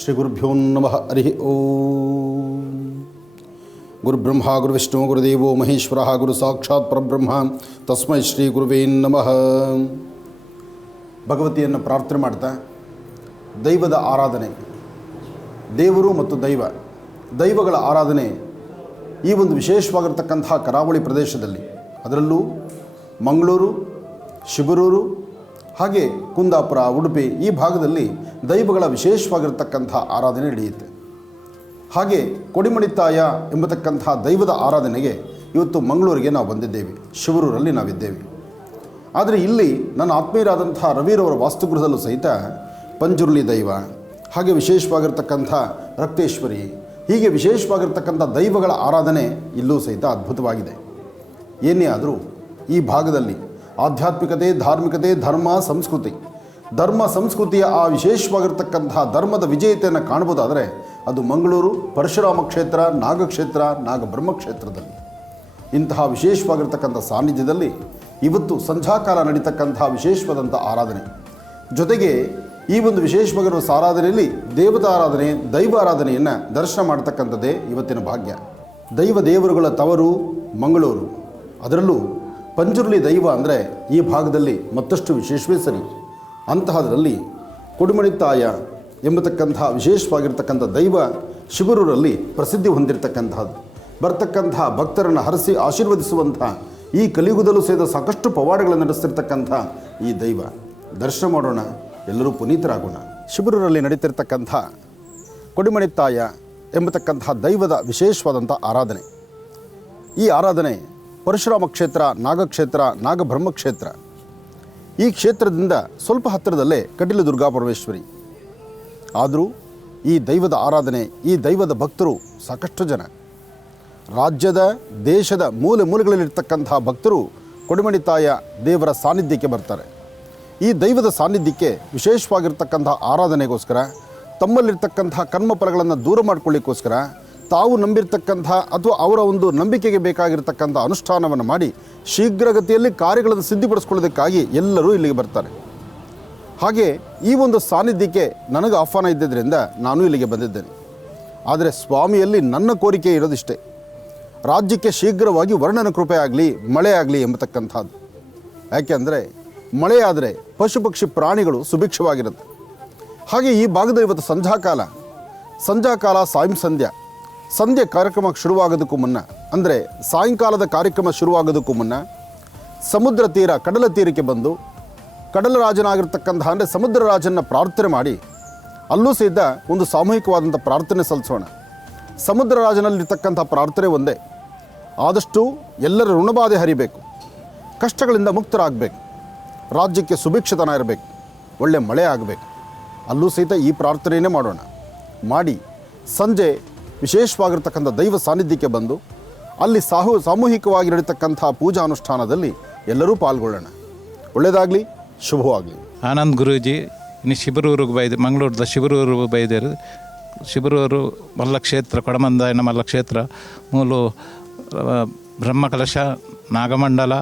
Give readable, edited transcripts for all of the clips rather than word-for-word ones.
ಶ್ರೀ ಗುರುಭ್ಯೋ ನಮಃ. ಹರಿ ಓಂ. ಗುರುಬ್ರಹ್ಮ ಗುರುವಿಷ್ಣು ಗುರುದೇವೋ ಮಹೇಶ್ವರ ಗುರು ಸಾಕ್ಷಾತ್ ಪರಬ್ರಹ್ಮ ತಸ್ಮೈ ಶ್ರೀ ಗುರುವೇ ನಮಃ. ಭಗವತಿಯನ್ನು ಪ್ರಾರ್ಥನೆ ಮಾಡ್ತಾ ದೈವದ ಆರಾಧನೆ, ದೇವರು ಮತ್ತು ದೈವಗಳ ಆರಾಧನೆ ಈ ಒಂದು ವಿಶೇಷವಾಗಿರ್ತಕ್ಕಂಥ ಕರಾವಳಿ ಪ್ರದೇಶದಲ್ಲಿ, ಅದರಲ್ಲೂ ಮಂಗಳೂರು, ಶಿಬರೂರು, ಹಾಗೆ ಕುಂದಾಪುರ, ಉಡುಪಿ ಈ ಭಾಗದಲ್ಲಿ ದೈವಗಳ ವಿಶೇಷವಾಗಿರ್ತಕ್ಕಂಥ ಆರಾಧನೆ ನಡೆಯುತ್ತೆ. ಹಾಗೆ ಕೊಡಿಮಣಿತಾಯ ಎಂಬತಕ್ಕಂಥ ದೈವದ ಆರಾಧನೆಗೆ ಇವತ್ತು ಮಂಗಳೂರಿಗೆ ನಾವು ಬಂದಿದ್ದೇವೆ, ಶಿಬರೂರಲ್ಲಿ ನಾವಿದ್ದೇವೆ. ಆದರೆ ಇಲ್ಲಿ ನನ್ನ ಆತ್ಮೀಯರಾದಂಥ ರವಿರವರ ವಾಸ್ತುಗೃಹದಲ್ಲೂ ಸಹಿತ ಪಂಜುರ್ಲಿ ದೈವ, ಹಾಗೆ ವಿಶೇಷವಾಗಿರ್ತಕ್ಕಂಥ ರಕ್ತೇಶ್ವರಿ, ಹೀಗೆ ವಿಶೇಷವಾಗಿರ್ತಕ್ಕಂಥ ದೈವಗಳ ಆರಾಧನೆ ಇಲ್ಲೂ ಸಹಿತ ಅದ್ಭುತವಾಗಿದೆ. ಏನೇ ಆದರೂ ಈ ಭಾಗದಲ್ಲಿ ಆಧ್ಯಾತ್ಮಿಕತೆ, ಧಾರ್ಮಿಕತೆ, ಧರ್ಮ ಸಂಸ್ಕೃತಿಯ ಆ ವಿಶೇಷವಾಗಿರ್ತಕ್ಕಂಥ ಧರ್ಮದ ವಿಜೇತೆಯನ್ನು ಕಾಣ್ಬೋದಾದರೆ ಅದು ಮಂಗಳೂರು ಪರಶುರಾಮ ಕ್ಷೇತ್ರ, ನಾಗಕ್ಷೇತ್ರ, ನಾಗಬ್ರಹ್ಮಕ್ಷೇತ್ರದಲ್ಲಿ. ಇಂತಹ ವಿಶೇಷವಾಗಿರ್ತಕ್ಕಂಥ ಸಾನ್ನಿಧ್ಯದಲ್ಲಿ ಇವತ್ತು ಸಂಧ್ಯಾಕಾಲ ನಡೀತಕ್ಕಂಥ ವಿಶೇಷವಾದಂಥ ಆರಾಧನೆ ಜೊತೆಗೆ ಈ ಒಂದು ವಿಶೇಷವಾಗಿರುವ ಆರಾಧನೆಯಲ್ಲಿ ದೇವತಾ ಆರಾಧನೆ, ದೈವ ಆರಾಧನೆಯನ್ನು ದರ್ಶನ ಮಾಡ್ತಕ್ಕಂಥದ್ದೇ ಇವತ್ತಿನ ಭಾಗ್ಯ. ದೇವರುಗಳ ತವರು ಮಂಗಳೂರು, ಅದರಲ್ಲೂ ಪಂಜುರ್ಲಿ ದೈವ ಅಂದರೆ ಈ ಭಾಗದಲ್ಲಿ ಮತ್ತಷ್ಟು ವಿಶೇಷವೇ ಸರಿ. ಅಂತಹದರಲ್ಲಿ ಕೊಡಿಮಣಿತಾಯ ಎಂಬತಕ್ಕಂಥ ವಿಶೇಷವಾಗಿರ್ತಕ್ಕಂಥ ದೈವ ಶಿಬರೂರಲ್ಲಿ ಪ್ರಸಿದ್ಧಿ ಹೊಂದಿರತಕ್ಕಂಥದ್ದು. ಬರ್ತಕ್ಕಂಥ ಭಕ್ತರನ್ನು ಹರಸಿ ಆಶೀರ್ವದಿಸುವಂಥ ಈ ಕಲಿಯುಗದಲ್ಲೂ ಸೇರಿದ ಸಾಕಷ್ಟು ಪವಾಡಗಳನ್ನು ನಡೆಸ್ತಿರ್ತಕ್ಕಂಥ ಈ ದೈವ ದರ್ಶನ ಮಾಡೋಣ, ಎಲ್ಲರೂ ಪುನೀತರಾಗೋಣ. ಶಿಬರೂರಲ್ಲಿ ನಡೀತಿರ್ತಕ್ಕಂಥ ಕೊಡಿಮಣಿತಾಯ ಎಂಬತಕ್ಕಂಥ ದೈವದ ವಿಶೇಷವಾದಂಥ ಆರಾಧನೆ. ಈ ಆರಾಧನೆ ಪರಶುರಾಮ ಕ್ಷೇತ್ರ, ನಾಗಕ್ಷೇತ್ರ, ನಾಗಬ್ರಹ್ಮಕ್ಷೇತ್ರ ಈ ಕ್ಷೇತ್ರದಿಂದ ಸ್ವಲ್ಪ ಹತ್ತಿರದಲ್ಲೇ ಕಟೀಲು ದುರ್ಗಾ ಪರಮೇಶ್ವರಿ. ಆದರೂ ಈ ದೈವದ ಆರಾಧನೆ, ಈ ದೈವದ ಭಕ್ತರು ಸಾಕಷ್ಟು ಜನ, ರಾಜ್ಯದ ದೇಶದ ಮೂಲೆಗಳಲ್ಲಿರ್ತಕ್ಕಂಥ ಭಕ್ತರು ಕೊಡಿಮಣಿತಾಯ ದೇವರ ಸಾನ್ನಿಧ್ಯಕ್ಕೆ ಬರ್ತಾರೆ. ಈ ದೈವದ ಸಾನ್ನಿಧ್ಯಕ್ಕೆ ವಿಶೇಷವಾಗಿರ್ತಕ್ಕಂಥ ಆರಾಧನೆಗೋಸ್ಕರ, ತಮ್ಮಲ್ಲಿರ್ತಕ್ಕಂಥ ಕರ್ಮಫಲಗಳನ್ನು ದೂರ ಮಾಡಿಕೊಳ್ಳಿಕ್ಕೋಸ್ಕರ, ತಾವು ನಂಬಿರ್ತಕ್ಕಂಥ ಅಥವಾ ಅವರ ಒಂದು ನಂಬಿಕೆಗೆ ಬೇಕಾಗಿರ್ತಕ್ಕಂಥ ಅನುಷ್ಠಾನವನ್ನು ಮಾಡಿ ಶೀಘ್ರಗತಿಯಲ್ಲಿ ಕಾರ್ಯಗಳನ್ನು ಸಿದ್ಧಿಪಡಿಸ್ಕೊಳ್ಳೋದಕ್ಕಾಗಿ ಎಲ್ಲರೂ ಇಲ್ಲಿಗೆ ಬರ್ತಾರೆ. ಹಾಗೆ ಈ ಒಂದು ಸಾನ್ನಿಧ್ಯಕ್ಕೆ ನನಗೆ ಆಹ್ವಾನ ಇದ್ದಿದ್ದರಿಂದ ನಾನು ಇಲ್ಲಿಗೆ ಬಂದಿದ್ದೇನೆ. ಆದರೆ ಸ್ವಾಮಿಯಲ್ಲಿ ನನ್ನ ಕೋರಿಕೆ ಇರೋದಿಷ್ಟೇ, ರಾಜ್ಯಕ್ಕೆ ಶೀಘ್ರವಾಗಿ ವರ್ಣನ ಕೃಪೆ ಆಗಲಿ, ಮಳೆ ಆಗಲಿ ಎಂಬತಕ್ಕಂಥದ್ದು. ಯಾಕೆಂದರೆ ಮಳೆಯಾದರೆ ಪಶು ಪಕ್ಷಿ ಪ್ರಾಣಿಗಳು ಸುಭಿಕ್ಷವಾಗಿರುತ್ತೆ. ಹಾಗೆ ಈ ಭಾಗದ ಇವತ್ತು ಸಂಧ್ಯಾಕಾಲ ಸಂಧ್ಯೆ ಕಾರ್ಯಕ್ರಮ ಶುರುವಾಗೋದಕ್ಕೂ ಮುನ್ನ, ಅಂದರೆ ಸಾಯಂಕಾಲದ ಕಾರ್ಯಕ್ರಮ ಶುರುವಾಗೋದಕ್ಕೂ ಮುನ್ನ ಸಮುದ್ರ ತೀರ, ಕಡಲ ತೀರಕ್ಕೆ ಬಂದು ಕಡಲ ರಾಜನಾಗಿರ್ತಕ್ಕಂಥ ಅಂದರೆ ಸಮುದ್ರ ರಾಜನ ಪ್ರಾರ್ಥನೆ ಮಾಡಿ ಅಲ್ಲೂ ಸಹಿತ ಒಂದು ಸಾಮೂಹಿಕವಾದಂಥ ಪ್ರಾರ್ಥನೆ ಸಲ್ಲಿಸೋಣ. ಸಮುದ್ರ ರಾಜನಲ್ಲಿರ್ತಕ್ಕಂಥ ಪ್ರಾರ್ಥನೆ ಒಂದೇ, ಆದಷ್ಟು ಎಲ್ಲರ ಋಣಬಾಧೆ ಹರಿಬೇಕು, ಕಷ್ಟಗಳಿಂದ ಮುಕ್ತರಾಗಬೇಕು, ರಾಜ್ಯಕ್ಕೆ ಸುಭಿಕ್ಷತನ ಇರಬೇಕು, ಒಳ್ಳೆ ಮಳೆ ಆಗಬೇಕು. ಅಲ್ಲೂ ಸಹಿತ ಈ ಪ್ರಾರ್ಥನೆಯೇ ಮಾಡೋಣ. ಮಾಡಿ ಸಂಜೆ ವಿಶೇಷವಾಗಿರ್ತಕ್ಕಂಥ ದೈವ ಸಾನ್ನಿಧ್ಯಕ್ಕೆ ಬಂದು ಅಲ್ಲಿ ಸಾಮೂಹಿಕವಾಗಿ ನಡೀತಕ್ಕಂಥ ಪೂಜಾ ಅನುಷ್ಠಾನದಲ್ಲಿ ಎಲ್ಲರೂ ಪಾಲ್ಗೊಳ್ಳೋಣ. ಒಳ್ಳೆಯದಾಗಲಿ, ಶುಭವಾಗಲಿ. ಆನಂದ್ ಗುರೂಜಿ ಇನ್ನು ಶಿಬರೂರಿಗೆ ಮಂಗಳೂರದ ಶಿಬರೂರು ಬೈದೇರು. ಶಿಬರೂರು ಮಲ್ಲಕ್ಷೇತ್ರ, ಕೊಡಮಂದಾಯನ ಮಲ್ಲಕ್ಷೇತ್ರ, ಮೂಲು ಬ್ರಹ್ಮಕಲಶ, ನಾಗಮಂಡಲ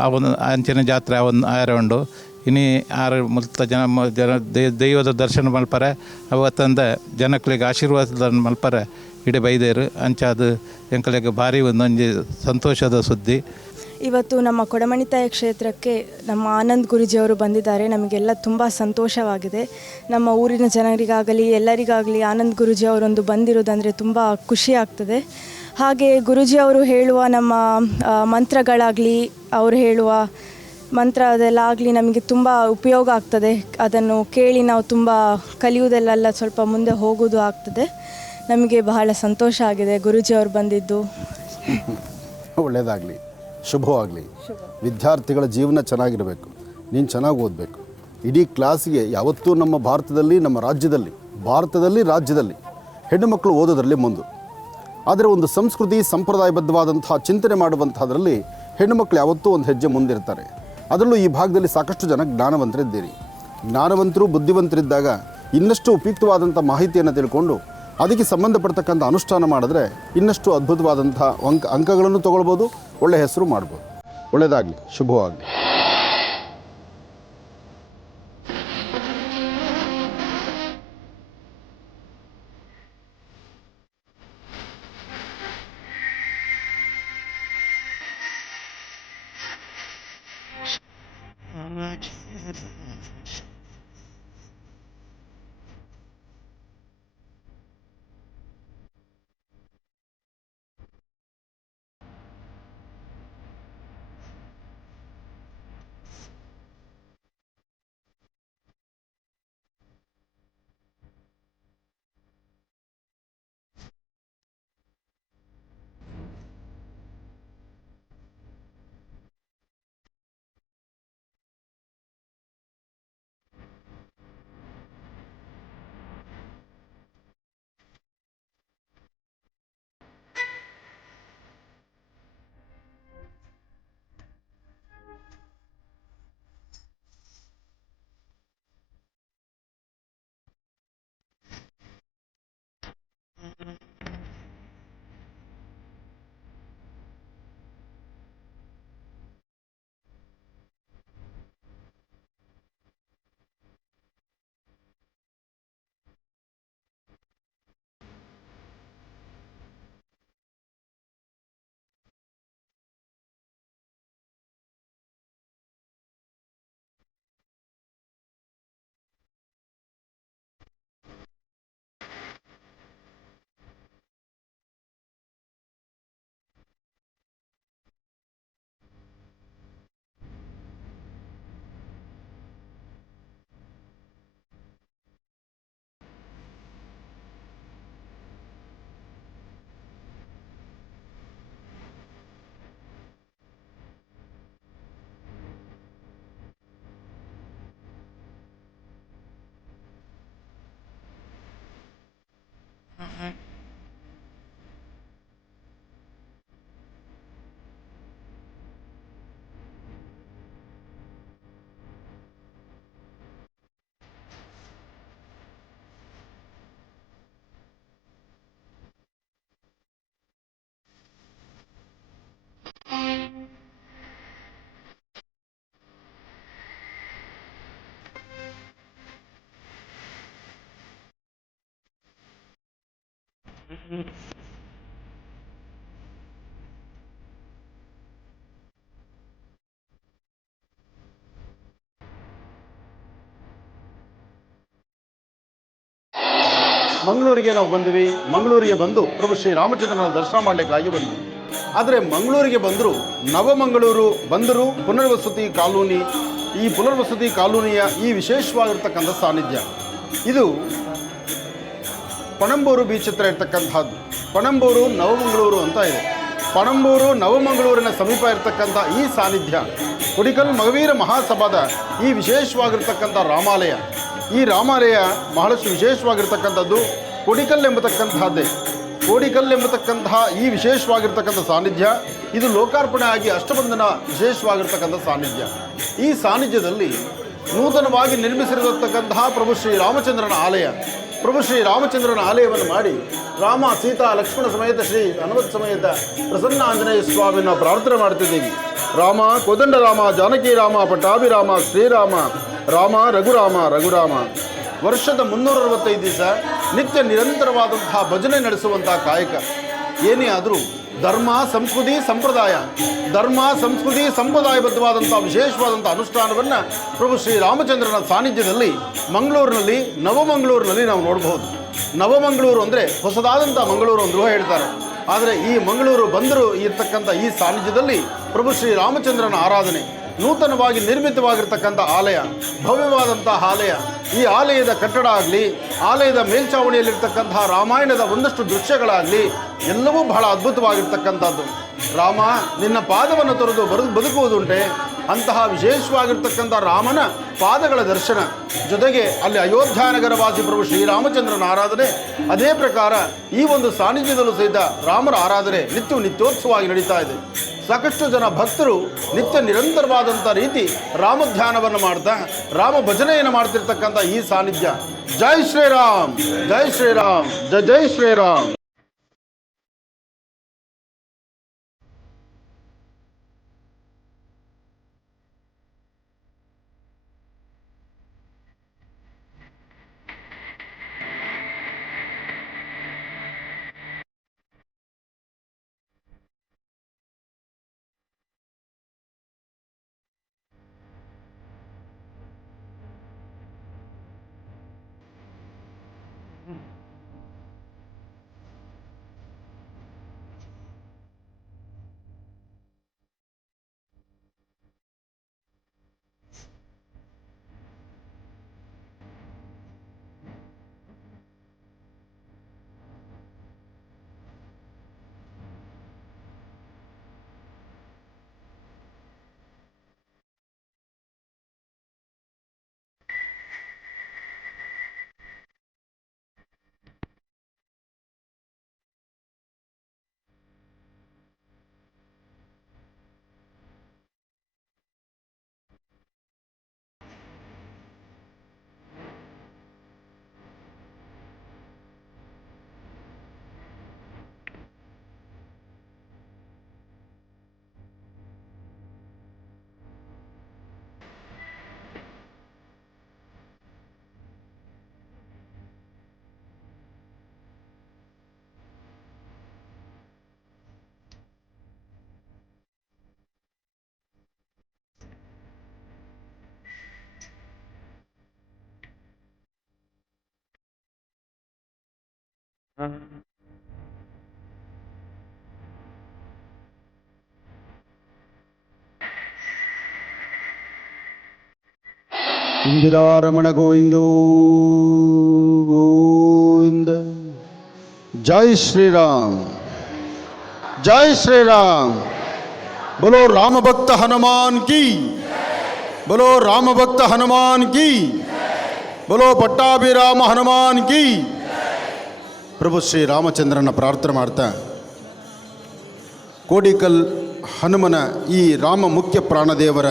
ಆ ಒಂದು ಅಂಚಿನ ಜಾತ್ರೆ ಆಯರ ಉಂಡು. ಇನ್ನು ಆರು ಮುಲ್ತ ಜನ ದೈವದ ದರ್ಶನ ಮಲ್ಪರೆ ಅವತ್ತಂದ ಜನಗಳಿಗೆ ಆಶೀರ್ವಾದ ಮಲ್ಪರೆ ಇಡೀ ಬೈದೇರು ಅಂಚಾದು ಎಂಕಲಿಗೆ ಭಾರಿ ಒಂದೊಂದು ಸಂತೋಷದ ಸುದ್ದಿ. ಇವತ್ತು ನಮ್ಮ ಕೊಡಮಣಿತಾಯ ಕ್ಷೇತ್ರಕ್ಕೆ ನಮ್ಮ ಆನಂದ್ ಗುರೂಜಿಯವರು ಬಂದಿದ್ದಾರೆ. ನಮಗೆಲ್ಲ ತುಂಬ ಸಂತೋಷವಾಗಿದೆ. ನಮ್ಮ ಊರಿನ ಜನರಿಗಾಗಲಿ ಎಲ್ಲರಿಗಾಗಲಿ ಆನಂದ್ ಗುರೂಜಿಯವರೊಂದು ಬಂದಿರೋದಂದರೆ ತುಂಬ ಖುಷಿ ಆಗ್ತದೆ. ಹಾಗೆ ಗುರೂಜಿಯವರು ಹೇಳುವ ನಮ್ಮ ಮಂತ್ರಗಳಾಗಲಿ, ಅವರು ಹೇಳುವ ಮಂತ್ರ ಅದೆಲ್ಲ ಆಗಲಿ ನಮಗೆ ತುಂಬ ಉಪಯೋಗ ಆಗ್ತದೆ. ಅದನ್ನು ಕೇಳಿ ನಾವು ತುಂಬ ಕಲಿಯುವುದೆಲ್ಲ ಸ್ವಲ್ಪ ಮುಂದೆ ಹೋಗೋದು ಆಗ್ತದೆ. ನಮಗೆ ಬಹಳ ಸಂತೋಷ ಆಗಿದೆ ಗುರೂಜಿಯವರು ಬಂದಿದ್ದು. ಒಳ್ಳೆಯದಾಗಲಿ, ಶುಭವಾಗಲಿ. ವಿದ್ಯಾರ್ಥಿಗಳ ಜೀವನ ಚೆನ್ನಾಗಿರಬೇಕು, ನೀನು ಚೆನ್ನಾಗಿ ಓದಬೇಕು. ಇಡೀ ಕ್ಲಾಸಿಗೆ ಯಾವತ್ತೂ ನಮ್ಮ ರಾಜ್ಯದಲ್ಲಿ ಹೆಣ್ಣು ಮಕ್ಕಳು ಓದೋದರಲ್ಲಿ ಮುಂದೆ. ಆದರೆ ಒಂದು ಸಂಸ್ಕೃತಿ ಸಂಪ್ರದಾಯಬದ್ಧವಾದಂಥ ಚಿಂತನೆ ಮಾಡುವಂಥದ್ರಲ್ಲಿ ಹೆಣ್ಣು ಮಕ್ಕಳು ಯಾವತ್ತೂ ಒಂದು ಹೆಜ್ಜೆ ಮುಂದಿರ್ತಾರೆ. ಅದರಲ್ಲೂ ಈ ಭಾಗದಲ್ಲಿ ಸಾಕಷ್ಟು ಜನ ಜ್ಞಾನವಂತರಿದ್ದೀರಿ. ಜ್ಞಾನವಂತರು, ಬುದ್ಧಿವಂತರಿದ್ದಾಗ ಇನ್ನಷ್ಟು ಉಪಯುಕ್ತವಾದಂಥ ಮಾಹಿತಿಯನ್ನು ತಿಳ್ಕೊಂಡು ಅದಕ್ಕೆ ಸಂಬಂಧಪಡ್ತಕ್ಕಂಥ ಅನುಷ್ಠಾನ ಮಾಡಿದ್ರೆ ಇನ್ನಷ್ಟು ಅದ್ಭುತವಾದಂಥ ಅಂಕಗಳನ್ನು ತೊಗೊಳ್ಬೋದು, ಒಳ್ಳೆಯ ಹೆಸರು ಮಾಡ್ಬೋದು. ಒಳ್ಳೆಯದಾಗಲಿ, ಶುಭವಾಗಲಿ. ಮಂಗಳೂರಿಗೆ ನಾವು ಬಂದ್ವಿ. ಮಂಗಳೂರಿಗೆ ಬಂದು ಪ್ರಭು ಶ್ರೀ ರಾಮಚಂದ್ರನ ದರ್ಶನ ಮಾಡಲಿಕ್ಕಾಗಿ ಬಂದ್ವಿ. ಆದರೆ ಮಂಗಳೂರಿಗೆ ಬಂದರೂ ನವಮಂಗಳೂರು ಬಂದರು ಪುನರ್ವಸತಿ ಕಾಲೋನಿ, ಈ ಪುನರ್ವಸತಿ ಕಾಲೋನಿಯ ಈ ವಿಶೇಷವಾಗಿರ್ತಕ್ಕಂಥ ಸಾನ್ನಿಧ್ಯ ಇದು ಪಣಂಬೂರು ಬೀಚ್ ಹತ್ರ ಇರ್ತಕ್ಕಂಥದ್ದು. ಪಣಂಬೂರು ನವಮಂಗಳೂರು ಅಂತ ಇದೆ. ಪಣಂಬೂರು ನವಮಂಗಳೂರಿನ ಸಮೀಪ ಇರತಕ್ಕಂಥ ಈ ಸಾನ್ನಿಧ್ಯ ಕುಡಿಕಲ್ ಮಗವೀರ ಮಹಾಸಭಾದ ಈ ವಿಶೇಷವಾಗಿರ್ತಕ್ಕಂಥ ರಾಮಾಲಯ. ಈ ರಾಮಾಲಯ ಬಹಳಷ್ಟು ವಿಶೇಷವಾಗಿರ್ತಕ್ಕಂಥದ್ದು. ಕುಡಿಕಲ್ ಎಂಬತಕ್ಕಂಥದ್ದೇ, ಕೋಡಿಕಲ್ ಎಂಬತಕ್ಕಂತಹ ಈ ವಿಶೇಷವಾಗಿರ್ತಕ್ಕಂಥ ಸಾನ್ನಿಧ್ಯ ಇದು ಲೋಕಾರ್ಪಣೆ ಆಗಿ ಅಷ್ಟಬಂಧನ ವಿಶೇಷವಾಗಿರ್ತಕ್ಕಂಥ ಸಾನ್ನಿಧ್ಯ. ಈ ಸಾನ್ನಿಧ್ಯದಲ್ಲಿ ನೂತನವಾಗಿ ನಿರ್ಮಿಸಿರತಕ್ಕಂತಹ ಪ್ರಭು ಶ್ರೀ ರಾಮಚಂದ್ರನ ಆಲಯ. ಪ್ರಭು ಶ್ರೀ ರಾಮಚಂದ್ರನ ಆಲಯವನ್ನು ಮಾಡಿ ರಾಮ ಸೀತಾ ಲಕ್ಷ್ಮಣ ಸಮೇತ ಶ್ರೀ ಹನುಮತ್ ಸಮೇತ ಪ್ರಸನ್ನ ಆಂಜನೇಯ ಸ್ವಾಮಿಯನ್ನು ಪ್ರಾರ್ಥನೆ ಮಾಡ್ತಿದ್ದೀವಿ. ರಾಮ ಕೋದಂಡ ರಾಮ ಜಾನಕಿ ರಾಮ ಪಟ್ಟಾಭಿರಾಮ ಶ್ರೀರಾಮ ರಾಮ ರಘುರಾಮ ರಘುರಾಮ. ವರ್ಷದ 365 ದಿವಸ ನಿತ್ಯ ನಿರಂತರವಾದಂತಹ ಭಜನೆ ನಡೆಸುವಂತಹ ಕಾಯಕ. ಏನೇ ಆದರೂ ಧರ್ಮ ಸಂಸ್ಕೃತಿ ಸಂಪ್ರದಾಯಬದ್ಧವಾದಂಥ ವಿಶೇಷವಾದಂಥ ಅನುಷ್ಠಾನವನ್ನು ಪ್ರಭು ಶ್ರೀ ರಾಮಚಂದ್ರನ ಸಾನ್ನಿಧ್ಯದಲ್ಲಿ ಮಂಗಳೂರಿನಲ್ಲಿ ನವಮಂಗಳೂರಿನಲ್ಲಿ ನಾವು ನೋಡಬಹುದು. ನವಮಂಗಳೂರು ಅಂದರೆ ಹೊಸದಾದಂಥ ಮಂಗಳೂರು ಅಂದರೂ ಹೇಳ್ತಾರೆ. ಆದರೆ ಈ ಮಂಗಳೂರು ಬಂದರು ಇರ್ತಕ್ಕಂಥ ಈ ಸಾನ್ನಿಧ್ಯದಲ್ಲಿ ಪ್ರಭು ಶ್ರೀ ರಾಮಚಂದ್ರನ ಆರಾಧನೆ, ನೂತನವಾಗಿ ನಿರ್ಮಿತವಾಗಿರ್ತಕ್ಕಂಥ ಆಲಯ, ಭವ್ಯವಾದಂತಹ ಆಲಯ. ಈ ಆಲಯದ ಕಟ್ಟಡ ಆಗಲಿ, ಆಲಯದ ಮೇಲ್ಛಾವಣಿಯಲ್ಲಿರ್ತಕ್ಕಂತಹ ರಾಮಾಯಣದ ಒಂದಷ್ಟು ದೃಶ್ಯಗಳಾಗಲಿ ಎಲ್ಲವೂ ಬಹಳ ಅದ್ಭುತವಾಗಿರ್ತಕ್ಕಂಥದ್ದು. ರಾಮ ನಿನ್ನ ಪಾದವನ್ನು ತೊರೆದು ಬದುಕುವುದುಂಟೆ, ಅಂತಹ ವಿಶೇಷವಾಗಿರ್ತಕ್ಕಂಥ ರಾಮನ ಪಾದಗಳ ದರ್ಶನ, ಜೊತೆಗೆ ಅಲ್ಲಿ ಅಯೋಧ್ಯಾನಗರವಾಸಿ ಪ್ರಭು ಶ್ರೀರಾಮಚಂದ್ರನ ಆರಾಧನೆ. ಅದೇ ಪ್ರಕಾರ ಈ ಒಂದು ಸಾನ್ನಿಧ್ಯದಲ್ಲೂ ಸಹಿತ ರಾಮರ ಆರಾಧನೆ ನಿತ್ಯೋತ್ಸವವಾಗಿ ನಡೀತಾ ಇದೆ. ಸಾಕಷ್ಟು ಜನ ಭಕ್ತರು ನಿತ್ಯ ನಿರಂತರವಾದಂಥ ರೀತಿ ರಾಮಧ್ಯಾನವನ್ನು ಮಾಡ್ತಾ ರಾಮ ಭಜನೆಯನ್ನು ಮಾಡ್ತಿರ್ತಕ್ಕಂಥ ಈ ಸಾನ್ನಿಧ್ಯ. ಜೈ ಶ್ರೀರಾಮ್, ಜೈ ಶ್ರೀರಾಮ್, ಜೈ ಜೈ ಶ್ರೀರಾಮ್. ಇಂದಿರಾರಮಣ ಗೋವಿಂದೋ ಗೋವಿಂದ. ಜೈ ಶ್ರೀರಾಮ್, ಜೈ ಶ್ರೀರಾಮ್. बोलो राम भक्त हनुमान की, बोलो राम भक्त हनुमान की, बोलो पट्टाभिराम हनुमान की. ಪ್ರಭು ಶ್ರೀ ರಾಮಚಂದ್ರನ ಪ್ರಾರ್ಥನೆ ಮಾಡ್ತಾ ಕೋಡಿಕಲ್ ಹನುಮನ ಈ ರಾಮ ಮುಖ್ಯ ಪ್ರಾಣದೇವರ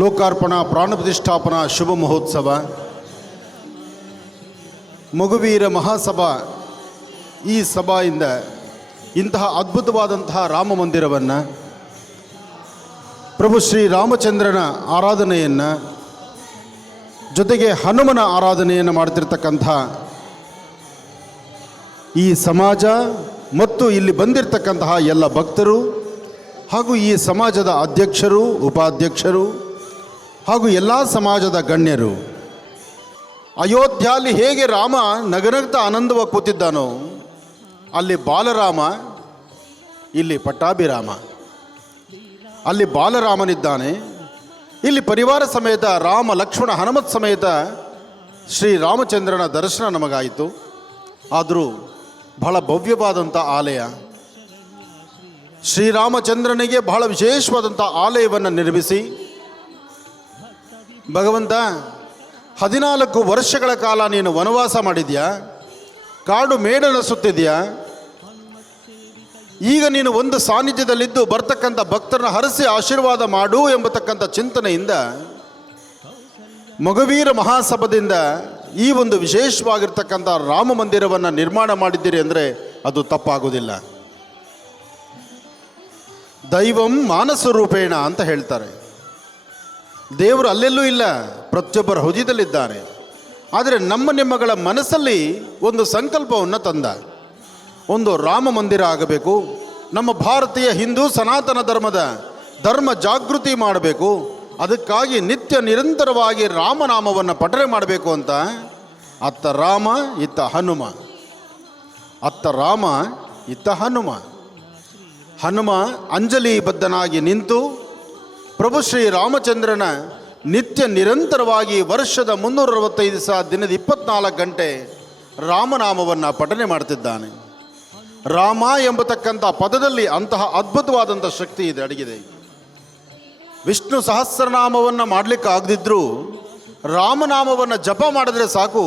ಲೋಕಾರ್ಪಣಾ ಪ್ರಾಣ ಪ್ರತಿಷ್ಠಾಪನಾ ಶುಭ ಮಹೋತ್ಸವ, ಮಗುವೀರ ಮಹಾಸಭಾ ಈ ಸಭೆಯಿಂದ ಇಂತಹ ಅದ್ಭುತವಾದಂತಹ ರಾಮ ಮಂದಿರವನ್ನು, ಪ್ರಭು ಶ್ರೀ ರಾಮಚಂದ್ರನ ಆರಾಧನೆಯನ್ನು, ಜೊತೆಗೆ ಹನುಮನ ಆರಾಧನೆಯನ್ನು ಮಾಡ್ತಿರ್ತಕ್ಕಂಥ ಈ ಸಮಾಜ ಮತ್ತು ಇಲ್ಲಿ ಬಂದಿರತಕ್ಕಂತಹ ಎಲ್ಲ ಭಕ್ತರು ಹಾಗೂ ಈ ಸಮಾಜದ ಅಧ್ಯಕ್ಷರು, ಉಪಾಧ್ಯಕ್ಷರು ಹಾಗೂ ಎಲ್ಲ ಸಮಾಜದ ಗಣ್ಯರು, ಅಯೋಧ್ಯೆಯಲ್ಲಿ ಹೇಗೆ ರಾಮ ನಗನಗ್ತಾ ಆನಂದವಾಗಿ ಕೂತಿದ್ದಾನೋ ಅಲ್ಲಿ ಬಾಲರಾಮ, ಇಲ್ಲಿ ಪಟ್ಟಾಭಿರಾಮ. ಅಲ್ಲಿ ಬಾಲರಾಮನಿದ್ದಾನೆ, ಇಲ್ಲಿ ಪರಿವಾರ ಸಮೇತ ರಾಮ, ಲಕ್ಷ್ಮಣ, ಹನುಮತ್ ಸಮೇತ ಶ್ರೀರಾಮಚಂದ್ರನ ದರ್ಶನ ನಮಗಾಯಿತು. ಆದರೂ ಬಹಳ ಭವ್ಯವಾದಂಥ ಆಲಯ, ಶ್ರೀರಾಮಚಂದ್ರನಿಗೆ ಬಹಳ ವಿಶೇಷವಾದಂಥ ಆಲಯವನ್ನು ನಿರ್ಮಿಸಿ ಭಗವಂತ 14 ವರ್ಷಗಳ ಕಾಲ ನೀನು ವನವಾಸ ಮಾಡಿದ್ಯಾ, ಕಾಡು ಮೇಡನ್ನು ಸುತ್ತಿದ್ಯಾ, ಈಗ ನೀನು ಒಂದು ಸಾನ್ನಿಧ್ಯದಲ್ಲಿದ್ದು ಬರ್ತಕ್ಕಂಥ ಭಕ್ತರನ್ನ ಹರಸಿ ಆಶೀರ್ವಾದ ಮಾಡು ಎಂಬತಕ್ಕಂಥ ಚಿಂತನೆಯಿಂದ ಮಗುವೀರ ಮಹಾಸಭದಿಂದ ಈ ಒಂದು ವಿಶೇಷವಾಗಿರ್ತಕ್ಕಂಥ ರಾಮ ಮಂದಿರವನ್ನು ನಿರ್ಮಾಣ ಮಾಡಿದ್ದೀರಿ ಅಂದರೆ ಅದು ತಪ್ಪಾಗೋದಿಲ್ಲ. ದೈವಂ ಮಾನಸ ರೂಪೇಣ ಅಂತ ಹೇಳ್ತಾರೆ. ದೇವರು ಅಲ್ಲೆಲ್ಲೂ ಇಲ್ಲ, ಪ್ರತಿಯೊಬ್ಬರ ಹೃದಯದಲ್ಲಿದ್ದಾನೆ. ಆದರೆ ನಿಮ್ಮಗಳ ಮನಸ್ಸಲ್ಲಿ ಒಂದು ಸಂಕಲ್ಪವನ್ನು ತಂದ, ಒಂದು ರಾಮ ಮಂದಿರ ಆಗಬೇಕು, ನಮ್ಮ ಭಾರತೀಯ ಹಿಂದೂ ಸನಾತನ ಧರ್ಮ ಜಾಗೃತಿ ಮಾಡಬೇಕು, ಅದಕ್ಕಾಗಿ ನಿತ್ಯ ನಿರಂತರವಾಗಿ ರಾಮನಾಮವನ್ನು ಪಠನೆ ಮಾಡಬೇಕು ಅಂತ ಅತ್ತ ರಾಮ ಇತ್ತ ಹನುಮ, ಅತ್ತ ರಾಮ ಇತ್ತ ಹನುಮ. ಹನುಮ ಅಂಜಲಿಬದ್ಧನಾಗಿ ನಿಂತು ಪ್ರಭು ಶ್ರೀ ರಾಮಚಂದ್ರನ ನಿತ್ಯ ನಿರಂತರವಾಗಿ ವರ್ಷದ 365 ದಿನದ 24 ಗಂಟೆ ರಾಮನಾಮವನ್ನು ಪಠನೆ ಮಾಡ್ತಿದ್ದಾನೆ. ರಾಮ ಎಂಬತಕ್ಕಂಥ ಪದದಲ್ಲಿ ಅಂತಹ ಅದ್ಭುತವಾದಂಥ ಶಕ್ತಿ ಇದೆ, ಅಡಗಿದೆ. ವಿಷ್ಣು ಸಹಸ್ರನಾಮವನ್ನು ಮಾಡಲಿಕ್ಕೆ ಆಗದಿದ್ದರೂ ರಾಮನಾಮವನ್ನು ಜಪ ಮಾಡಿದ್ರೆ ಸಾಕು,